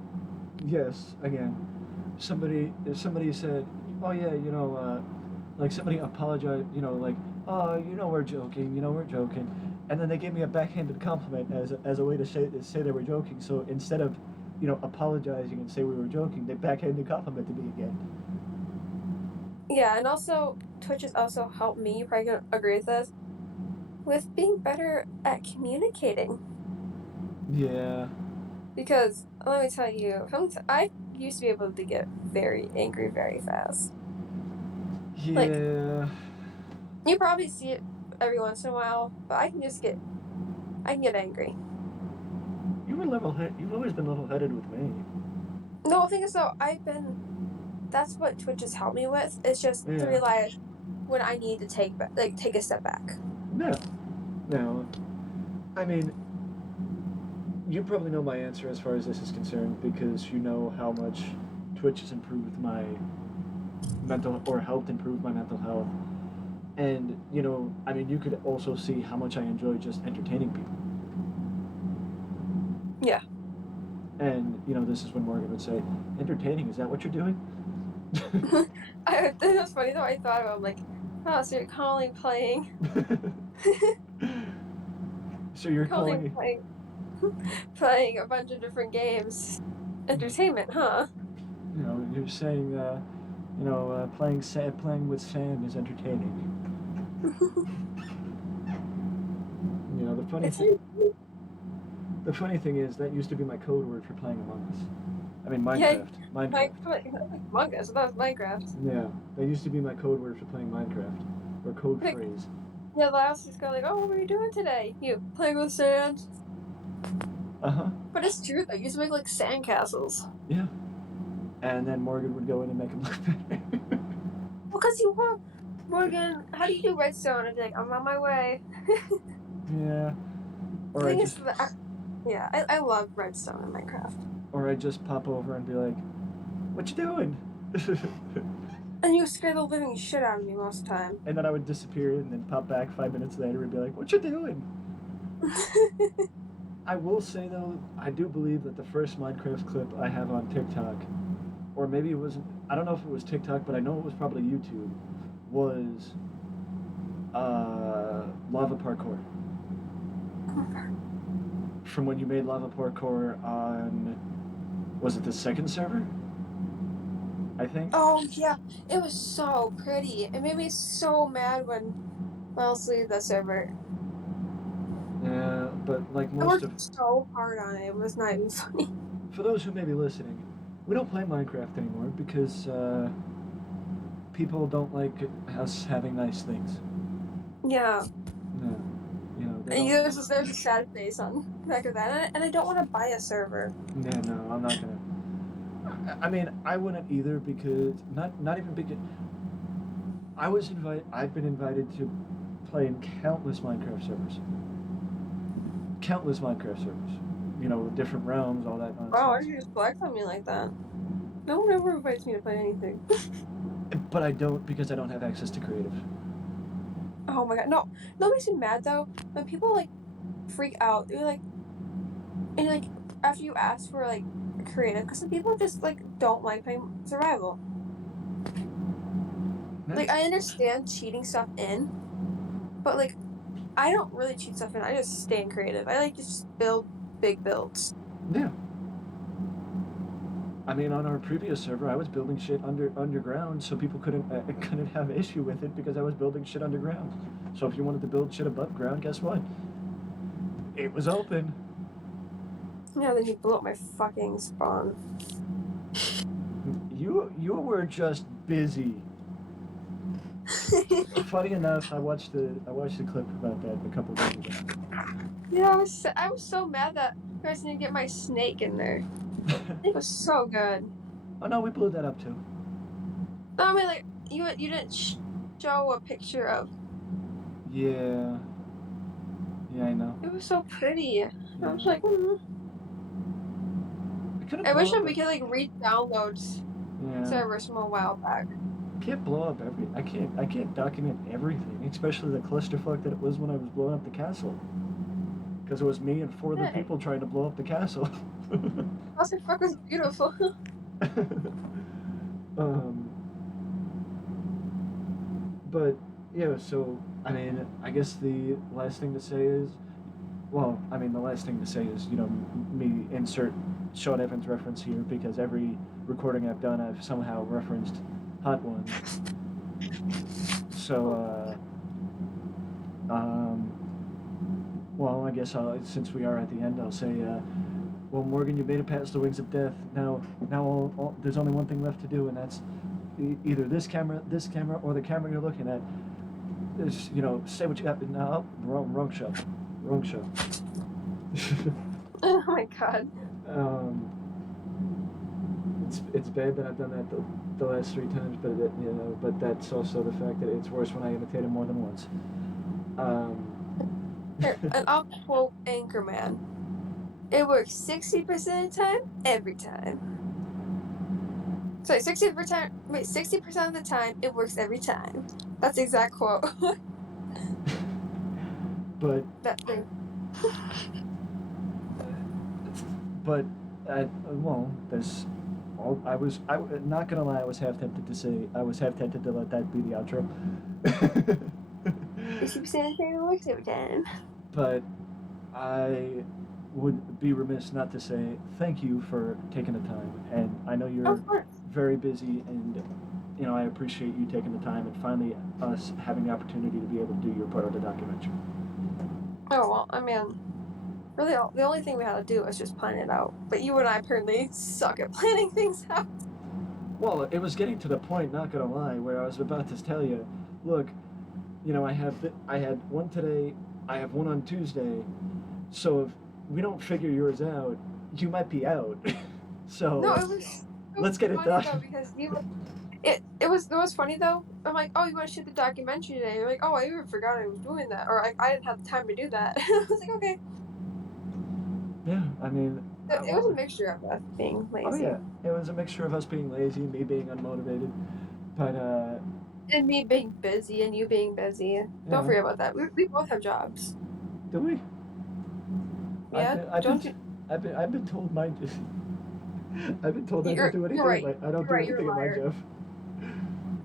yes, again, somebody said, oh yeah, like somebody apologized, like, oh, we're joking, we're joking, and then they gave me a backhanded compliment as a way to say they were joking. So instead of, apologizing and say we were joking, they backhanded complimented me again. Yeah, and also Twitch has also helped me. You probably gonna agree with this, with being better at communicating. Yeah. Because let me tell you, I used to be able to get very angry very fast. Like, Yeah. you probably see it every once in a while, but I can get angry. You've always been level-headed with me. No, the thing is though, that's what Twitch has helped me with. It's just to Yeah. realize when I need to take a step back. No. No. I mean, you probably know my answer as far as this is concerned, because you know how much Twitch has improved my mental, or helped improve my mental health. And, I mean, you could also see how much I enjoy just entertaining people. Yeah. And, this is when Morgan would say, entertaining, is that what you're doing? It was funny though, I thought about it, I'm like, oh, so you're calling playing So you're calling calling, playing playing a bunch of different games. Entertainment, huh? you're saying, You know, playing with Sam is entertaining. You know, It's the funny thing is that used to be my code word for playing Among Us. I mean yeah, Minecraft. Among Us. That was Minecraft. Yeah, that used to be my code word for playing Minecraft, or code Like, phrase. yeah, last just go like, oh, what are you doing today? You playing with sand. Uh huh. But it's true though. You used to make like sandcastles. Yeah. And then Morgan would go in and make him look better. Well, cause you want Morgan. How do you do redstone? I'd be like, I'm on my way. Yeah. The Or I thing is, just yeah, I love redstone in Minecraft. pop over and be like, "What you doing?" And you scare the living shit out of me most of the time. And then I would disappear and then pop back 5 minutes later and be like, "What you doing?" I will say though, I do believe that the first Minecraft clip I have on TikTok, or maybe it wasn't, I don't know if it was TikTok, but I know it was probably YouTube, was lava parkour. From when you made lava parkour on, was it the second server? I think. Oh yeah, it was so pretty. It made me so mad when Miles leave the server. Yeah, but like I most worked of, so hard on it. It was not even funny. for those who may be listening, we don't play Minecraft anymore because people don't like us having nice things. Yeah, No, you know they and don't. there's a sad face on the back of that, and I don't want to buy a server. Yeah, no, I'm not gonna. I mean, I wouldn't either because not even because I've been invited to play in countless Minecraft servers. Countless Minecraft servers. You know, different realms, all that Wow, why nonsense. did you just flex on me like that? No one ever invites me to play anything. But I don't because I don't have access to creative. Oh my god, no, that makes me mad though. When people like freak out, they're like, and like after you ask for like creative, because some people just like don't like playing survival. Like That's I understand cheating stuff in, but like I don't really cheat stuff in. I just stay in creative. I like to just build big builds. yeah. I mean, on our previous server, I was building shit underground, so people couldn't have issue with it because I was building shit underground. So if you wanted to build shit above ground, guess what? It was open. Yeah, then you blew up my fucking spawn. You were just busy. Funny enough, I watched the clip about that a couple days ago. Yeah, I was so mad that I was gonna get my snake in there. It was so good. Oh no, we blew that up too. No, I mean like you didn't show a picture of. Yeah, yeah, I know. It was so pretty. I Yeah. was like, I couldn't I blow wish up. we could like re-download Yeah, servers from a while back. I can't blow up I can't document everything, especially the clusterfuck that it was when I was blowing up the castle. Because it was me and four other Hey, people trying to blow up the castle. Clusterfuck was beautiful. um, but yeah, so I mean, I guess the last thing to say is, well, I mean, the last thing to say is, you know, me insert Sean Evans reference here because every recording I've done, I've somehow referenced Hot Ones. So, well, I guess since we are at the end, I'll say, well, Morgan, you made it past the wings of death. Now, there's only one thing left to do, and that's either this camera, or the camera you're looking at. Is, you know, say what you got. No, wrong show, wrong show. Oh my god. um, it's bad that I've done that the last 3 times, but you know, but that's also the fact that it's worse when I imitate him more than once. Here, and I'll quote Anchorman. It works 60% of the time, every time. Sorry, 60%. Wait, 60% of the time, it works every time. That's the exact quote. but That thing. but well, there's. Not gonna lie. I was half tempted to say. I was half tempted to let that be the outro. 60% of the time, it works every time. But I would be remiss not to say thank you for taking the time. And I know you're Of course. very busy, and I appreciate you taking the time and finally us having the opportunity to be able to do your part of the documentary. Oh well, I mean, really, the only thing we had to do was just plan it out. But you and I apparently suck at planning things out. Well, it was getting to the point, not gonna lie, where I was about to tell you, look, I had one today, I have one on Tuesday, so if we don't figure yours out, you might be out. So No, it was so let's get it funny done. though because it was funny though. I'm like, oh, you want to shoot the documentary today? You're like, oh, I even forgot I was doing that, or I didn't have the time to do that. I was like, okay. Yeah, I mean, It was a mixture of us being lazy. Oh yeah, it was a mixture of us being lazy, me being unmotivated, but and me being busy and you being busy. Yeah. Don't forget about that. We both have jobs. do we? Yeah, don't you? I've been told my I've been told I You're- don't do anything. you're right. I don't You're do right, you're a anything at my liar. job.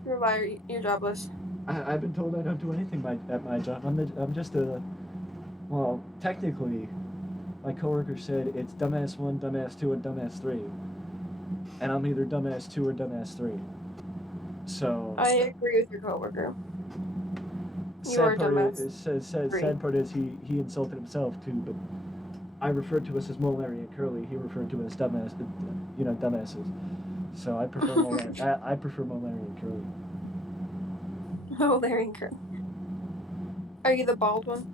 You're a liar. You're jobless. I've been told I don't do anything at my job. I'm just well, technically, my coworker said it's dumbass 1, dumbass 2, and dumbass 3, and I'm either dumbass 2 or dumbass 3. So I agree with your coworker. You sad are part dumbass. is, Three. sad part is he insulted himself too, but I referred to us as Mo, Larry, and Curly. He referred to us dumbass, dumbasses. So I prefer Mo, I prefer Mo, Larry, and Curly. Oh, Larry and Kurt. Are you the bald one?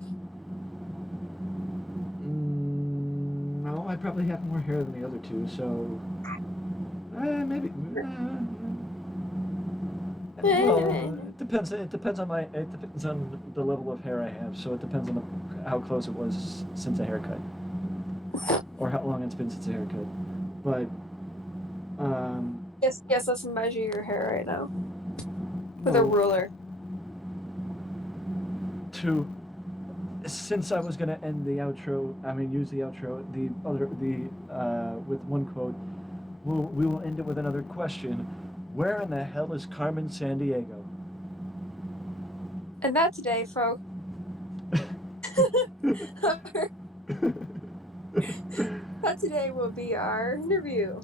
No, I probably have more hair than the other two, so maybe. Well, it depends. It depends on the level of hair I have. So it depends on how close it was since a haircut, or how long it's been since a haircut. But Yes, let's measure your hair right now. With a well, ruler. Since I was gonna end the outro, use the outro. With one quote, we will end it with another question. Where in the hell is Carmen Sandiego? And that today, folks. That today will be our interview.